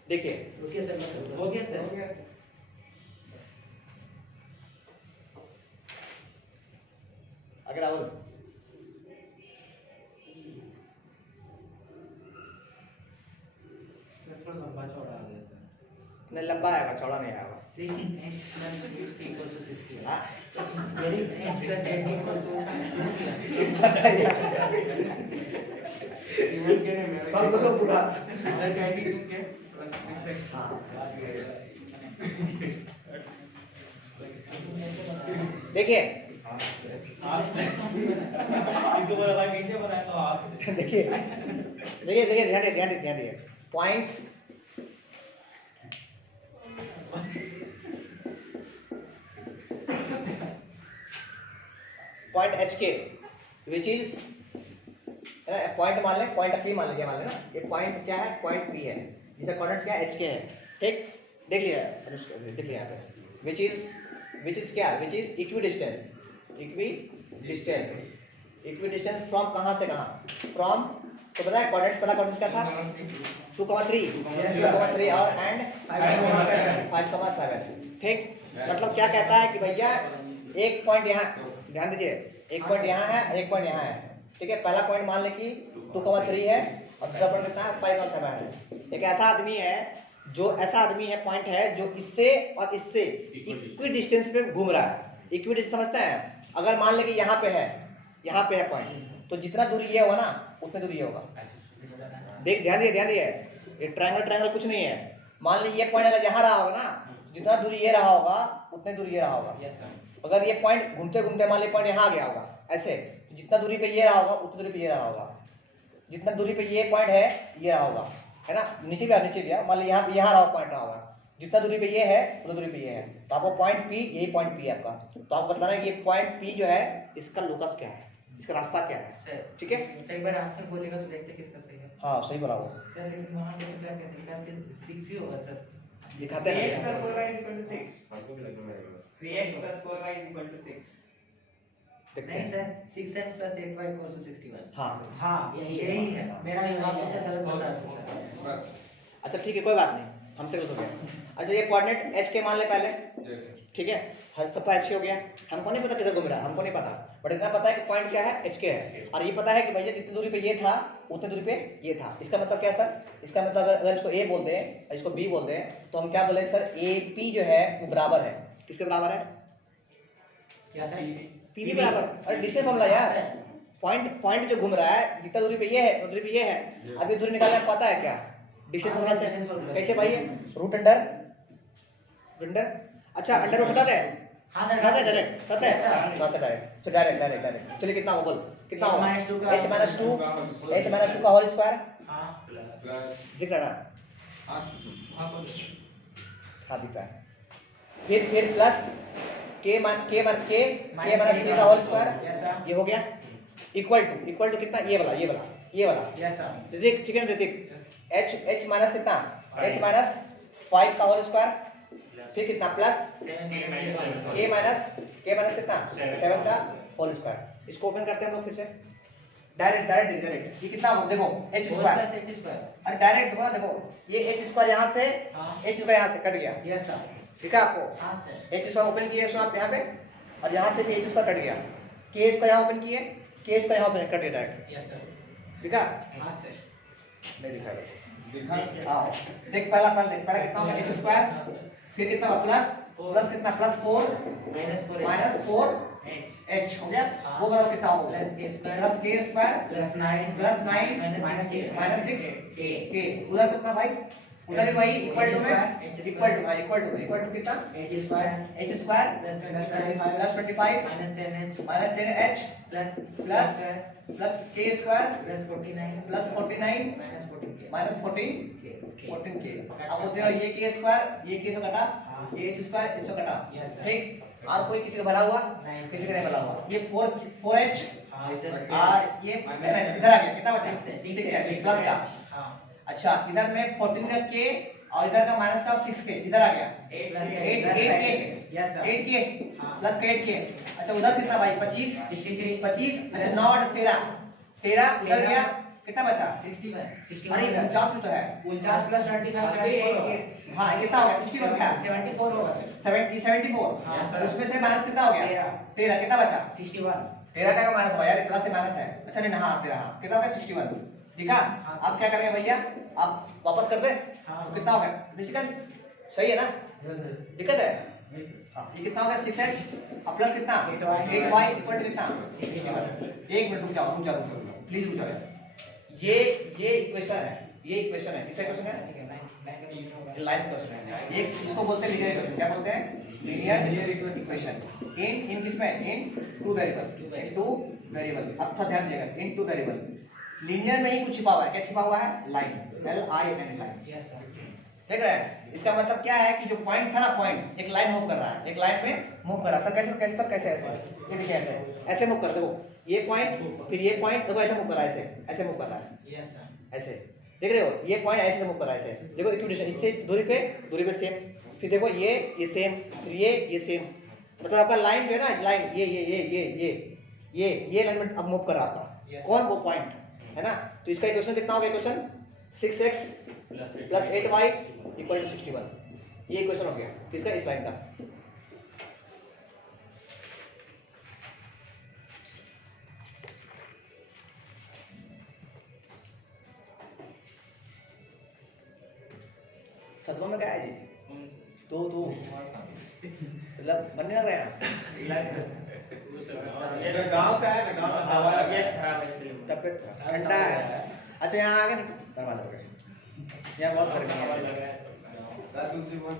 देखिए रुकिए सर, मैं हो गया सर। अगर राहुल थोड़ा लंबा चौड़ा आ गया सर। नहीं लंबा आएगा, चौड़ा नहीं आएगा। 6h plus 8 equals to 60. हाँ? There is h plus 8 equals to 60. Even के लिए सब लोगों पूरा मेरा कैंडी के प्लस 6 हाँ। देखिए हाथ से इसको बोला भाई नीचे बनाया तो हाथ से। देखिए देखिए देखिए ध्यान दिए पॉइंट एच के विच इज पॉइंट मान लें, पॉइंट पी मान लेंगे, मान लेना ये पॉइंट क्या है, पॉइंट पी है, जिसका कोऑर्डिनेट क्या एच के है। ठीक, देख लिया यहाँ पे विच इज क्या, which is equi distance from कहाँ से कहाँ, फ्रॉम तो पता है कोऑर्डिनेट, पहला कोऑर्डिनेट क्या था 2,3 और एंड 5,7। ठीक, मतलब क्या कहता है कि भैया एक पॉइंट यहाँ, ध्यान दीजिए एक पॉइंट यहाँ है, एक पॉइंट यहाँ है। ठीक है, पहला पॉइंट मान ले कि 2,3 है और दूसरा पॉइंट कितना है 5,7 है। एक ऐसा आदमी है पॉइंट है जो इससे और इससे इक्वी डिस्टेंस पे घूम रहा है। इक्वी डिस्टेंस समझते हैं, अगर मान ले कि यहाँ पे है पॉइंट, तो जितना दूरी ये होगा ना उतनी दूरी ये होगा। देख ध्यान दिए ये ट्रायंगल कुछ नहीं है। मान ली ये पॉइंट अगर यहाँ रहा होगा ना, जितना दूरी ये रहा होगा उतनी दूरी ये रहा होगा। अगर ये पॉइंट घूमते घूमते मान ली पॉइंट यहाँ आ गया होगा ऐसे, तो जितना दूरी पे ये रहा होगा उतनी दूरी पे ये रहा होगा, जितना दूरी पे ये पॉइंट है ये रहा होगा, है ना। नीचे गया मान ली यहाँ रहा पॉइंट रहा होगा, जितना दूरी पे ये है उतना दूरी पे ये है, तो आपको पॉइंट पी, यही पॉइंट पी है आपका। तो आप बताना है कि ये पॉइंट पी जो है इसका लोकस क्या है, इसका रास्ता क्या है। ठीक है, एक बार आंसर बोलेगा तो देखते किसका सही है। हाँ सही बोला वो, सर लेकिन वहां पे तो क्या कहते हैं 6 ही होगा सर। दिखाते 3x हैं plus 4y is equal to 6. हमको भी लगता है 3x plus 4y is equal to 6. देखते नहीं हैं। Sir, 6x plus 8y equals to 61. हाँ हाँ यही है मेरा आप उसका गलत बता रहे सर। बस अच्छा ठीक है, कोई बात नहीं, हमसे गलत हो गया। अच्छा ये कोऑर्डिनेट एच के मान ले पहले, जय सर। ठीक है, हर सबका एच के हो गया। हमको नहीं पता किधर घूम रहा है, हमको नहीं पता, बट इतना पता है कि पॉइंट क्या है एच के है, और ये पता है कि भैया जितनी दूरी पे ये था उतनी दूरी पे ये था। इसका मतलब क्या सर, इसका मतलब अगर इसको ए बोल दें और इसको बी बोल दें तो हम क्या बोले सर, ए पी जो है वो बराबर है, किसके बराबर है, क्या सर? पी भी बराबर। अरे डिस्टेंस फॉर्मूला यार, पॉइंट जो घूम रहा है जितना दूरी पे ये है उतनी दूरी पे ये है। अभी दूरी निकालना पता है क्या, डिस्टेंस फॉर्मूला से कैसे भाई, रूट अंडर, अच्छा अंडर रूट हटा दे, हाँ सर हटा दे डायरेक्ट, हटा है डायरेक्ट, तो डायरेक्ट चलिए कितना होगा बोल, कितना होगा h - 2 का होल स्क्वायर। हाँ प्लस दिख रहा है, हाँ हाँ दिख रहा है। फिर प्लस k - 3 का होल स्क्वायर, ये हो गया इक्वल टू कितना, ये वाला यस सर। ऋतिक, ठीक है ऋतिक, h माइनस कितना h माइनस 5 का होल स्क्वायर, फिर कितना प्लस k माइनस कितना 7 का होल स्क्वायर। इसको ओपन करते हैं हम लोग फिर से, डायरेक्ट ये कितना हो देखो h स्क्वायर, अरे डायरेक्ट देखो ना, देखो ये h स्क्वायर यहाँ से h स्क्वायर यहाँ से कट गया, यस सर, ठीक है आपको h स्क्वायर ओपन किए सो आप यहाँ पे, और यहाँ से भी h स्क्वायर कट गया, k स्क्वायर यहाँ ओपन किए, k स्क्वायर यहाँ ओपन कट गया डायरेक्ट, यस सर, ठीक है हाँ सर, नहीं दिखा रहा दिखा हाँ देख पहला कितना होगा h स्क्वायर, फिर कितना होगा प्लस कितना प्लस 4 माइनस 4 h हो गया, वो बताओ कितना होगा plus k square plus 9 minus 6 k, उधर कितना भाई, उधर भी भाई इक्वल टू कितना h square plus 25 minus 10h plus k square plus 49 minus 14k। अब बोलते हो ये k स्क्वायर ये k से कटा, ये h स्क्वायर h से कटा, ठीक। और कोई किसी का भला हुआ, किसी का नहीं भला हुआ, ये 4h और ये इधर आ गया, कितना बचा 6h प्लस का, अच्छा इधर में 14 का k और इधर का माइनस का 6k, इधर आ गया 8k प्लस 8k, अच्छा उधर कितना भाई 25, अच्छा 9 और 13 उधर गया, कितना बचा 61, अरे 49 में तो है 49 प्लस 25 हाँ कितना हो गया 61 का 74 होगा 74, उसमें से माइनस कितना हो गया 13, कितना बचा 61, 13 का माइनस हुआ यार, प्लस से माइनस है, अच्छा नहीं हाँ 13 कितना हो गया 61, ठीक है। अब क्या करेंगे भैया, आप वापस कर दे, तो कितना हो गया ऋषिकांत, सही है ना, दिक्कत है हाँ, ये कितना हो गया 6h और प्लस कितना 8y इक्वल टू कितना 61। एक मिनट रुक जाओ प्लीज रुक जाओ, ये इक्वेशन है, किसका इक्वेशन है, लाइन क्वेश्चन है, ये इसको बोलते हैं लीनियर इक्वेशन, क्या बोलते हैं लीनियर इक्वेशन इन किसमें इन टू वेरिएबल, अब थोड़ा ध्यान दीजिएगा इन टू वेरिएबल, लीनियर में ही कुछ छिपा हुआ है, क्या छिपा हुआ है लाइन, LIN लाइन, देख रहे हैं, इसका मतलब क्या है कि जो पॉइंट था ना, पॉइंट एक लाइन मूव कर रहा है, एक लाइन में मूव कर रहा है, सर कैसे ये देखिए ऐसे मूव कर, देखो ये पॉइंट फिर ये पॉइंट, देखो ऐसे मूव कर रहा है, ऐसे मूव कर रहा है, ऐसे देख रहे हो, ये पॉइंट ऐसे मूव कर रहा है, ऐसे देखो इक्विडिस्टेंस, इससे दूरी पे सेम, फिर देखो ये सेम, फिर ये सेम, मतलब आपका लाइन जो है ना, लाइन ये लाइन में अब मूव कर रहा है आपका, कौन वो पॉइंट है ना, तो इसका इक्वेशन कितना होगा, equation 6x plus 8y equal to 61, ये इक्वेशन हो गया किसका, इस लाइन का। सदमा में क्या है जी, दो मतलब बनने लग रहे हैं सर गांव से आया ना, गांव में हवा लगे तबियत ठंडा है, अच्छा यहाँ आ गए ना दरवाजा पे, यहाँ बहुत गर्मी है, सर तुमसे बहुत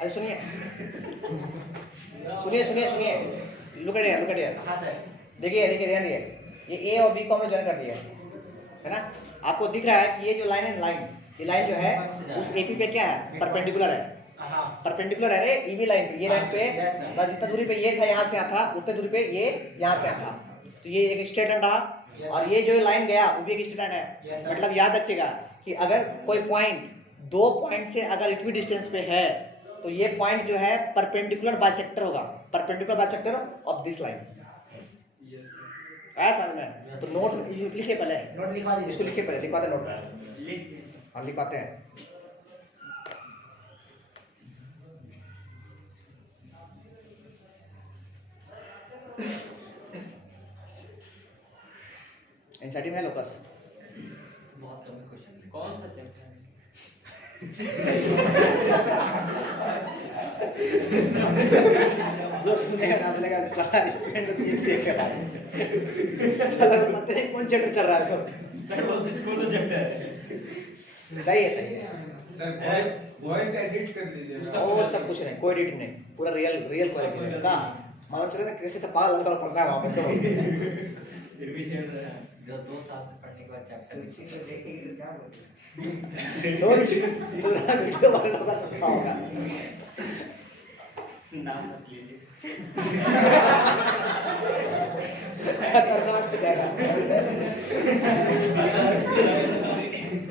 अरे सुनिए लुक एट हियर, हाँ सर, देखिए ध्यान दिए, ये ए और बी को हमने ज्वाइन कर दिया है ना, आपको दिख रहा है कि ये जो लाइन है, ये लाइन जो है उस एपी पे क्या है, परपेंडिकुलर है, परपेंडिकुलर है रे ईबी लाइन पे, ये लाइन पे बस जितना दूरी पे ये था यहाँ से यहाँ था, उतने दूरी पे ये यहाँ से यहाँ था, तो ये एक स्ट्रेट लाइन रहा, और ये जो लाइन गया वो भी एक स्ट्रेट लाइन है, मतलब याद रखिएगा कि अगर कोई पॉइंट दो पॉइंट से अगर इक्वी डिस्टेंस पे है तो ये पॉइंट जो है परपेंडिकुलर बाइसेक्टर होगा, perpendicular bisector of this line, आया समझ में, तो नोट लिखिए पहले, नोट लिखवा दीजिए, इसको लिखिए पहले, लिखवाते नोट हाँ लिखवाते हैं, एनसीईआरटी में है लोकस, बहुत कम क्वेश्चन, कौन सा चैप्टर है, जो सुनेगा ना बोलेगा सारा स्टूडेंट एक से एक कर रहा है, चलो पता नहीं कौन चैप्टर चल रहा है सब, कौन सा चैप्टर है, सही है सर वॉइस एडिट कर दीजिए, वो सब कुछ नहीं, कोई एडिटिंग नहीं, पूरा रियल क्वालिटी है ना, मालूम चले ना कैसे सब पागल लगता पड़ता है वहाँ पे सब, जो 2 साल से पढ़ने के बाद चैप्टर देखेंगे क्या बोलते हैं, सोच पूरा वीडियो वाला होगा तो क्या होगा, नाम मत लीजिए, खतरनाक हो जाएगा,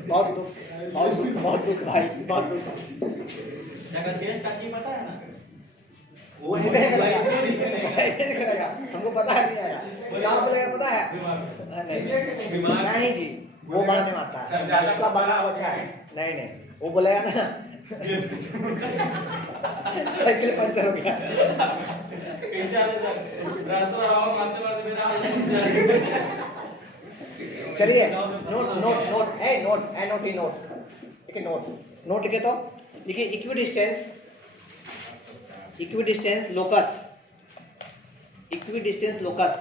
बहुत दुख बहुत दुख भाई, बहुत दुख। अगर टेस्ट अच्छी पता है ना, वो नहीं करेगा, हमको पता है नहीं आएगा, क्या बोलेगा पता है? नहीं जी, वो बात नहीं मानता है, सर, ज्यादा उसका बड़ा बच्चा है। नहीं, वो बोलेगा ना साइकिल पंचर हो गया। कैसे आते सर? ट्रांसफर आओ मारते मारते मेरा हाल चलिए नोट नोट नोट ए नोट ए नोट ही नोट, ठीक है, नोट नोट लिखे तो लिखिए इक्विडिस्टेंस लोकस। इक्विडिस्टेंस लोकस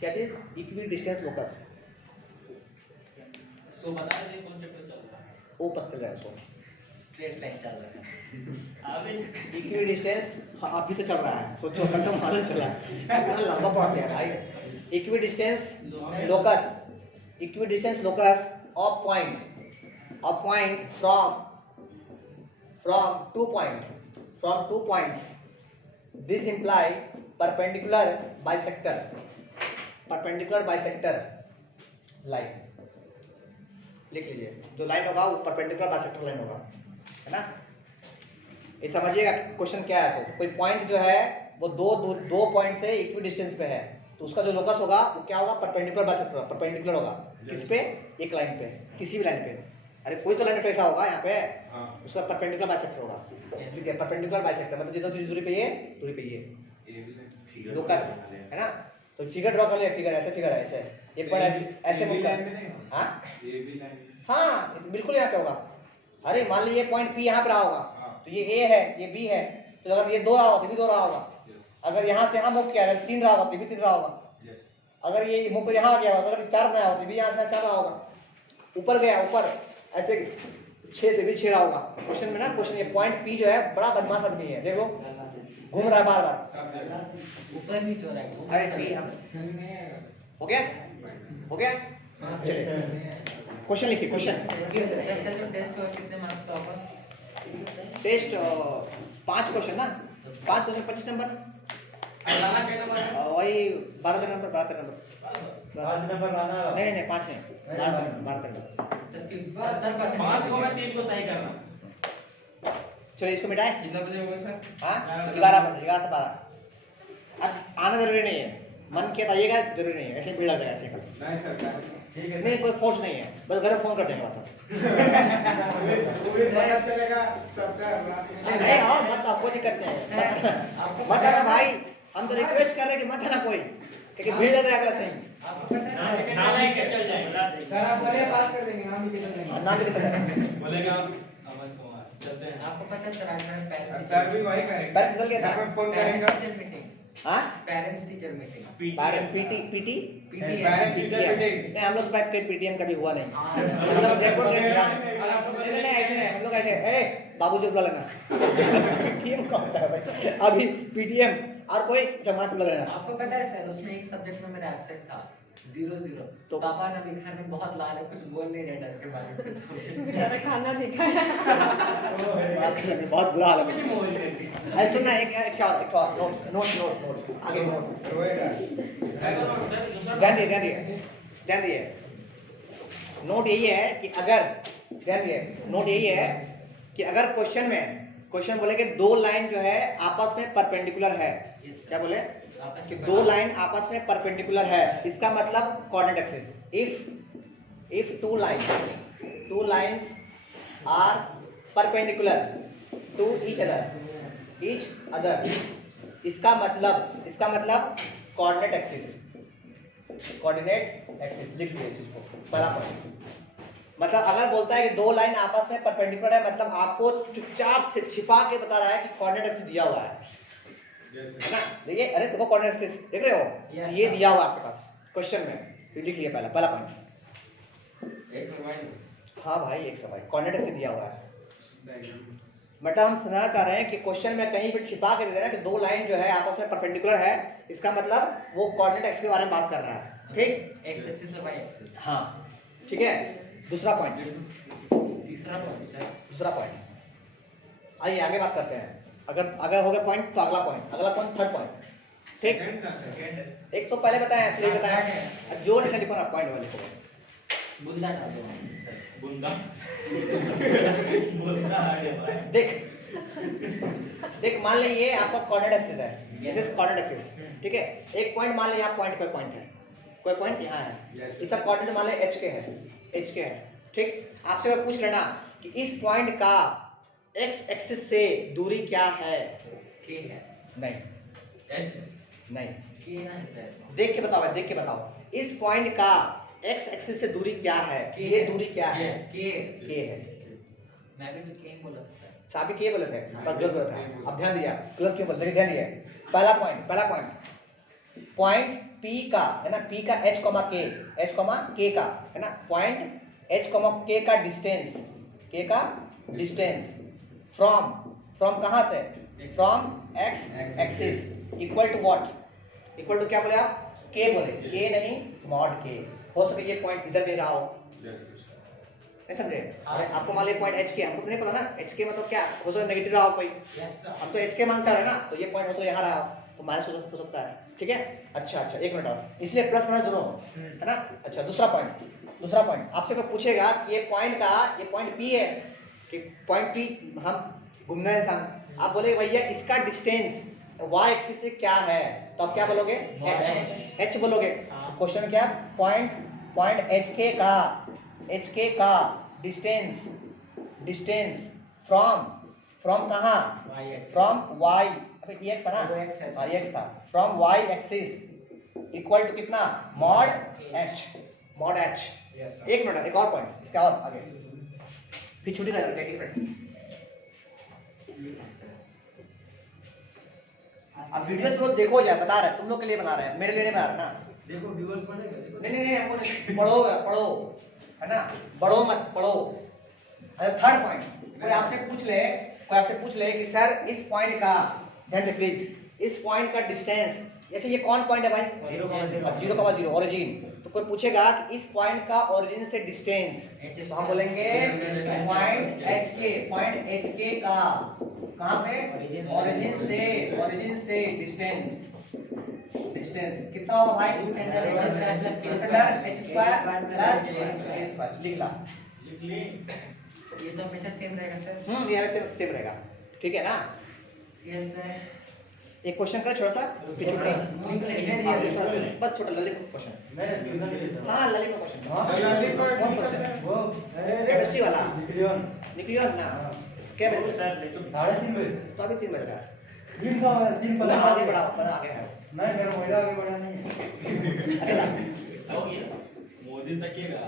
क्या चीज? Equidistance locus. सो बता दे कौन चैप्टर चल रहा है? वो पत्ते जाए सो स्ट्रेट लाइन चल रहा है। अभी इक्विडिस्टेंस अभी तो चल रहा है, सोचो खत्म मालूम चला है, इतना लंबा पढ़ गया भाई। Equidistance locus, equidistance locus of point from 2 points. This imply perpendicular bisector line। लिख लीजिए, जो लाइन होगा वो परपेंडिकुलर बाइसेक्टर लाइन होगा, है ना? ये समझिएगा क्वेश्चन क्या है। सो कोई पॉइंट जो है वो दो पॉइंट से इक्विडिस्टेंस पे है, तो उसका जो लोकस होगा वो क्या होगा? परपेंडिकुलर बाइसेक्टर, परपेंडिकुलर होगा। किस पे? एक लाइन पे, किसी भी लाइन पे। अरे कोई तो लाइन पे ऐसा होगा यहाँ पे, उसका परपेंडिकुलर बाइसेक्टर होगा। ठीक है, परपेंडिकुलर बाइसेक्टर मतलब जितना दूरी पे ये लोकस है ना। तो फिगर ड्रॉ कर ले, फिगर ऐसे फिगर है, ऐसे ये पर ऐसे मूव कर। हाँ हाँ बिल्कुल यहाँ पे होगा। अरे मान लीजिए पॉइंट पी यहाँ पे रहा होगा, तो ये ए है, ये बी है, तो अगर ये 2 रहा होगा तो भी 2 रहा होगा। अगर यहाँ से यहाँ मूव किया है 3 रहा होगा तो भी 3 रहा होगा। अगर ये मूव कर यहाँ आ गया होगा, अगर 4 नया होगा तो भी यहाँ से 4 रहा होगा। ऊपर गया, ऊपर ऐसे 6 पे भी 6 रहा होगा। क्वेश्चन में ना, क्वेश्चन ये पॉइंट पी जो है बड़ा बदमाश आदमी है, देखो घूम रहा है बार बार। ऊपर भी तो रहा है। अरे पी हो गया, हो गया। चलिए क्वेश्चन लिखिए, क्वेश्चन कितने मार्क्स का होगा? टेस्ट 5 क्वेश्चन ना, 5 क्वेश्चन 25 नंबर, लाना क्या नंबर है? वही 12 नंबर 12 नंबर। 5 नंबर लाना। नहीं 5 नहीं, 12 नंबर। सर 5 को मैं 3 को सही करना। चलिए इसको मिटाएं। कितना बजे होगा सर? हाँ 11 बजे, 11 से 12। अब आना जरूरी नहीं है, मन किया आइएगा, जरूरी नहीं है, ऐसे भीड़ लग जाएगा ऐसे कल। नहीं सर, ठीक है। नहीं कोई फोर्स नहीं है, बस घर में फोन कर देंगे बस। तुम्हें पता चलेगा सबका। नहीं और मत आओ, कोई दिक्कत नहीं है, मत आना भाई, हम तो रिक्वेस्ट कर रहे हैं कि मत आना कोई, क्योंकि भीड़ लग जाएगा सही। आपको पता है ना लेके चल जाएगा। सर आप बोले पास कर देंगे, नाम भी कितना नहीं। नाम भी कितना है? बोलेगा आप अमन कुमार, चलते हैं। आपको पता है सर आज मैं सर भी वही करेंगे। बैक निकल गया था। यहाँ पे फोन करेंगे। टीचर मीटिंग, हाँ parents teacher meeting, parent PT Parent teacher meeting। नहीं, हम लोग बैक के पीटीएम कभी हुआ नहीं। हाँ। हम लोग जयपुर गए थे। और आपको नहीं ऐसे नहीं, हम लोग ऐसे ए बाबूजी बुला लेना। पीटीएम कौन होता है भाई? अभी पीटीएम और कोई जमात बुला लेना। आपको पता है सर उसमें एक सब्जेक्ट में मेरा एब्सेंट था 0-0, तो तो- पापा ने लिखा में बहुत लाल है, कुछ बोल नहीं रहे डर के बारे में। बेचारा खाना दिखाया। बहुत बुरा हाल है। अरे सुनना, एक और नोट आगे नोट रोएगा। ध्यान दिए। नोट यही है कि अगर क्वेश्चन बोले कि 2 लाइन जो है आपस में परपेंडिकुलर है। क्या बोले? कि 2 लाइन आपस में परपेंडिकुलर है, इसका मतलब coordinate axis. If 2 lines are perpendicular to each other, इसका मतलब कोऑर्डिनेट एक्सिस लिख लीजिए इसको, पहला पॉइंट। मतलब अगर बोलता है कि 2 लाइन आपस में परपेंडिकुलर है, मतलब आपको चुपचाप से छिपा के बता रहा है कि कोऑर्डिनेट एक्सिस दिया हुआ है ना। देखिए, अरे देखो कोऑर्डिनेट एक्सिस देख रहे हो, Yes, ये sir। दिया हुआ आपके पास क्वेश्चन में, तो लिख लिया पहला पॉइंट। हाँ भाई, एक सवाल कोऑर्डिनेट एक्सिस दिया हुआ है। मतलब हम समझना चाह रहे हैं कि क्वेश्चन में कहीं भी छिपा के दे रहा है कि 2 लाइन जो है आपस में परपेंडिकुलर है, इसका मतलब वो कोऑर्डिनेट एक्सिस के बारे में बात कर रहा है। ठीक, एक्स एक्सिस और वाई एक्सिस। हाँ ठीक है। दूसरा पॉइंट आइए आगे बात करते हैं। अगर हो गया पॉइंट तो अगला पॉइंट थर्ड पॉइंट। ठीक, एक तो पहले बताया फिर बताया, जो लिखा लिखो ना पॉइंट वाले को। बुंदा डाल दो सर। बुंदा बुंदा है भाई। देख मान लीजिए ये आपका कोऑर्डिनेट एक्सिस है, दिस इज कोऑर्डिनेट एक्सिस, ठीक है। एक पॉइंट मान लीजिए यहाँ पॉइंट पे पॉइंट है, कोई पॉइंट यहाँ है, इसका कोऑर्डिनेट मान लीजिए एच के है, ठीक। आपसे मैं पूछ लेना कि इस पॉइंट का एक्स एक्सिस से दूरी क्या है? के है नहीं एच नहीं, के ना है सर। देख के बताओ, देख के बताओ इस पॉइंट का एक्स एक्सिस से दूरी क्या है? ये दूरी क्या है? के के है। मैं भी तो के बोला था सर। साबी के बोले थे पर गलत बोला था। अब ध्यान दिया, गलत क्यों बोलते? ध्यान दिया। पहला पॉइंट P का है ना, P का H K का है ना, पॉइंट H K का डिस्टेंस फ्रॉम कहां से? From X axis equal to what? Equal to क्या बोले आप? के बोले, के नहीं मॉड के। हो सके ये पॉइंट इधर दे रहा हो, नहीं समझे? अरे आपको मान लीजिए पॉइंट एच के, हमको तो नहीं पता ना एच के मतलब क्या, हो सकता है नेगेटिव रहा हो कोई, यस सर। हम तो एच के मांगता है ना, तो ये पॉइंट हो तो यहाँ रहा तो माइनस हो सकता है, ठीक है। अच्छा एक मिनट और, इसलिए प्लस माइनस दोनों है ना। अच्छा दूसरा पॉइंट आपसे कोई पूछेगा कि ये पॉइंट P है कि पॉइंट P हम घूमना है इंसान, आप बोले भैया इसका डिस्टेंस y एक्सिस से क्या है, तो आप क्या बोलोगे? h बोलोगे। क्वेश्चन क्या? पॉइंट एच के का डिस्टेंस फ्रॉम कहाँ? फ्रॉम y, अबे ये x था ना, हाँ ये x था, from y axis equal to कितना? Mod h। एक मिनट, एक और पॉइंट इसका और आगे, फिर छुट्टी कर एक मिनट। अब वीडियो तो देखो यार, बता रहे हैं तुम लोग के लिए बना रहे हैं, मेरे लिए नहीं बना रहे ना। देखो व्यूअर्स बनेगा देखो। नहीं हमको पढ़ो है ना, पढ़ो। थर्ड पॉइंट, कोई आपसे पूछ ले कि सर इस पॉइंट का, ध्यान से प्लीज, इस पॉइंट का डिस्टेंस, जैसे ये कौन पॉइंट है भाई? 0,0 ओरिजिन, तो कोई पूछेगा कि इस पॉइंट का ओरिजिन से डिस्टेंस, तो हम बोलेंगे पॉइंट एच के का कहां से? ओरिजिन से डिस्टेंस कितना होगा भाई? h² लिख ला। ये तो हमेशा सेम रहेगा सर। ये सेम रहेगा, ठीक है ना। Yes sir. एक क्वेश्चन का छोटा सा, फिर बस छोटा ललित क्वेश्चन। मैंने ट्यूशन नहीं देता। हाँ ललित क्वेश्चन, वो केमिस्ट्री वाला निकलियन निकलियो ना, क्या बजे? 3:30 बजे। तो अभी 3 बज रहा है। 3 आगे बढ़ा, आगे है। नहीं मेरा मोबाइल आगे बढ़ा नहीं है। मोदी सकेगा।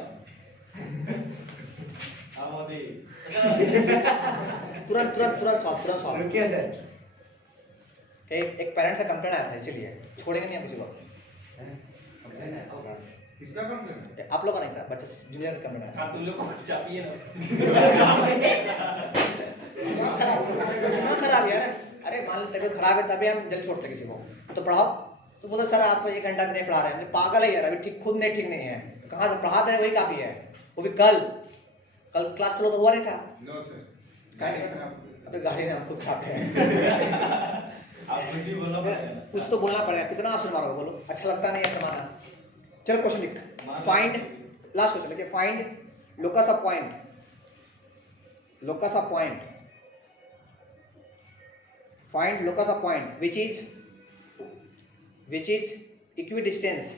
हाँ मोदी। तुरंत सॉल्व। रुकिए सर। एक पेरेंट्स का कंप्लेंट आया था, इसीलिए छोड़ेंगे नहीं हम किसी को। किसका कंप्लेंट है? आप लोग का नहीं था, बच्चे जूनियर का कंप्लेंट आया। हाँ तुम लोग को चाहिए ना। दिमाग खराब यार, अरे मान लो तबीयत खराब है तभी हम जल्दी छोड़ते किसी को, तो पढ़ाओ। तो बोला सर आप 1 घंटा भी नहीं पढ़ा रहे हैं, पागल है यार, अभी ठीक खुद नहीं ठीक नहीं है, कहाँ से पढ़ा दे रहे वही काफी है, वो भी कल क्लास तो हुआ नहीं था। नो सर, अबे गाड़ी ने हमको खाते हैं। आप कुछ भी बोलना पड़ेगा। कुछ तो बोलना पड़ेगा, कितना आपसे मारोगे बोलो, अच्छा लगता नहीं है समाना। चलो क्वेश्चन लिख, फाइंड, लास्ट क्वेश्चन लिखिए, find locus of point, find locus of point which is equidistance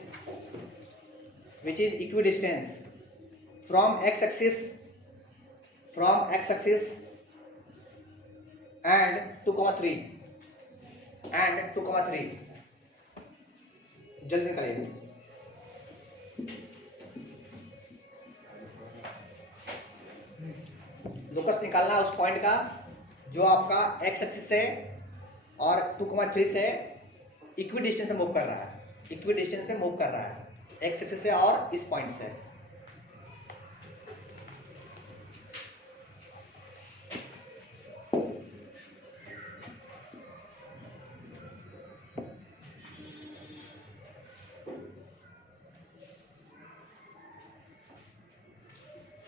from x axis and 2,3 जल्दी निकालिए। लोकस निकालना उस पॉइंट का जो आपका x एक्सिस से और 2,3 से इक्वी डिस्टेंस में मूव कर रहा है, x एक्सिस से और इस पॉइंट से।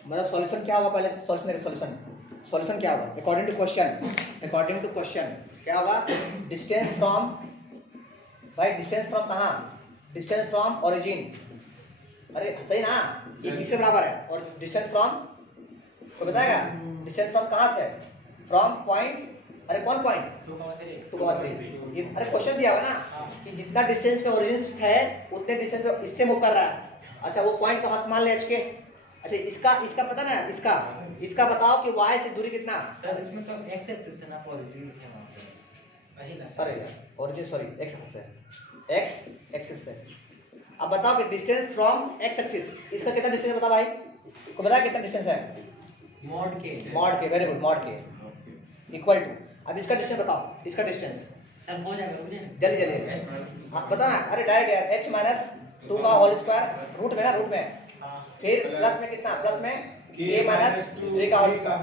मतलब सॉल्यूशन क्या होगा? पहले सॉल्यूशन क्या होगा? अकॉर्डिंग टू क्वेश्चन क्या होगा? डिस्टेंस फ्रॉम कहाँ? डिस्टेंस फ्रॉम ओरिजिन अरे सही ना, ये किसके बराबर है? और डिस्टेंस फ्रॉम तो बताएगा, डिस्टेंस फ्रॉम कहाँ से? फ्रॉम पॉइंट, अरे कौन पॉइंट? 2,3। ये अरे क्वेश्चन दिया हुआ ना कि जितना डिस्टेंस पे ओरिजिन है उतने डिस्टेंस पे इससे मूव कर रहा है। अच्छा वो पॉइंट को हाथ मान ले एच के। अच्छा इसका पता ना, इसका बताओ कि y से दूरी कितना? सर इसमें तो x एक्सिस है ना, ओरिजिन लिखे वहां पे वही ना sorry origin, sorry x axis है, x एक्सिस है। अब बताओ कि डिस्टेंस फ्रॉम x एक्सिस, इसका कितना डिस्टेंस है बता भाई, को बता कितना डिस्टेंस है? मॉड के वेरी गुड, मॉड के इक्वल टू, अब इसका डिस्टेंस बताओ, इसका डिस्टेंस सर हो जाएगा, रुक जाइए जल्दी हाँ बता ना, अरे डायरेक्ट यार h माइनस 2 का होल स्क्वायर रूट में ना, रूट में फिर प्लस में कितना, प्लस में k माइनस 3 का होल स्क्वायर,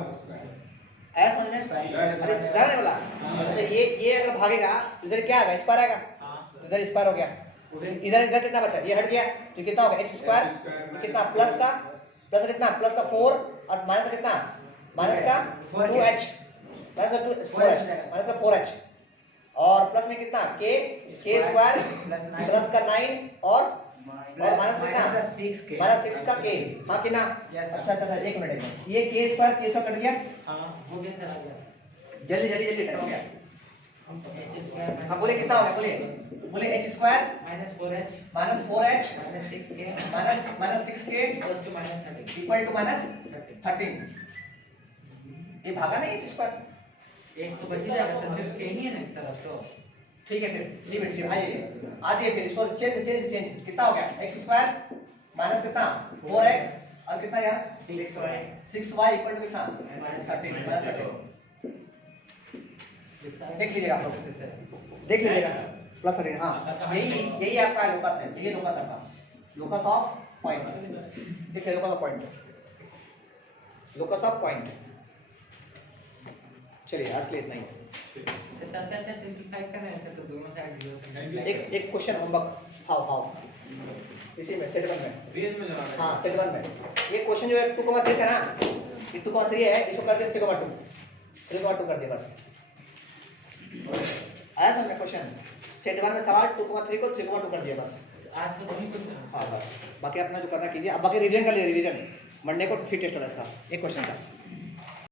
ऐसा समझ में? अरे जाने बोला। अच्छा ये अगर भागेगा इधर क्या आएगा? स्क्वायर आएगा, इधर स्क्वायर हो गया, इधर कितना बचा? ये हट गया तो कितना होगा? h स्क्वायर कितना प्लस का कितना, प्लस का 4 और माइनस का कितना, माइनस का 2h, माइनस का 4h और प्लस में कितना k स्क्वायर प्लस का 9 और माइनस कितना, माइनस 6 का k। हाँ कि ना? अच्छा एक मिनट, ये k स्क्वायर कट गया, हां हो गया सर, आ गया जल्दी टाइम हो गया। हम तो h स्क्वायर हाँ बोले कितना हो गया, बोले h square -4h -4h -6k -6k equal to -30 equal to -13। ये भागा नहीं h स्क्वायर, एक तो बच ही जाएगा सर, सिर्फ k ही है ना इस तरफ तो। ठीक है फिर लिमिट आइए फिर इसको चेंज कितना हो गया? x स्क्वायर माइनस कितना 4x और कितना यार 6y इक्वल टू कितना -13। देख लीजिएगा आप लोग, देख लीजिएगा प्लस 13। हाँ यही आपका लोकस है, यही लोकस आपका, लोकस ऑफ पॉइंट। देखिए locus of point, locus of point. चलिए आज के लिए इतना ही। सबसे अच्छा सिंपलीफाई कर रहे हैं सर, तो दोनों साइड 0 एक क्वेश्चन होमवर्क हाउ इसी में सेट 1 में, बीच में जाना है। हाँ सेट 1 में ये क्वेश्चन जो है 2,3 है ना, ये 2,3 है, इसको कर दिया 3,2 कर दिया बस। आया समझ में क्वेश्चन? सेट 1 में सवाल 2,3 को 3,2 कर दिया बस। आज तो वही क्वेश्चन। हाँ बस, बाकी अपना जो करना कीजिए। अब बाकी रिवीजन कर लिए, रिवीजन मंडे को फिर टेस्ट होगा इसका, एक क्वेश्चन का।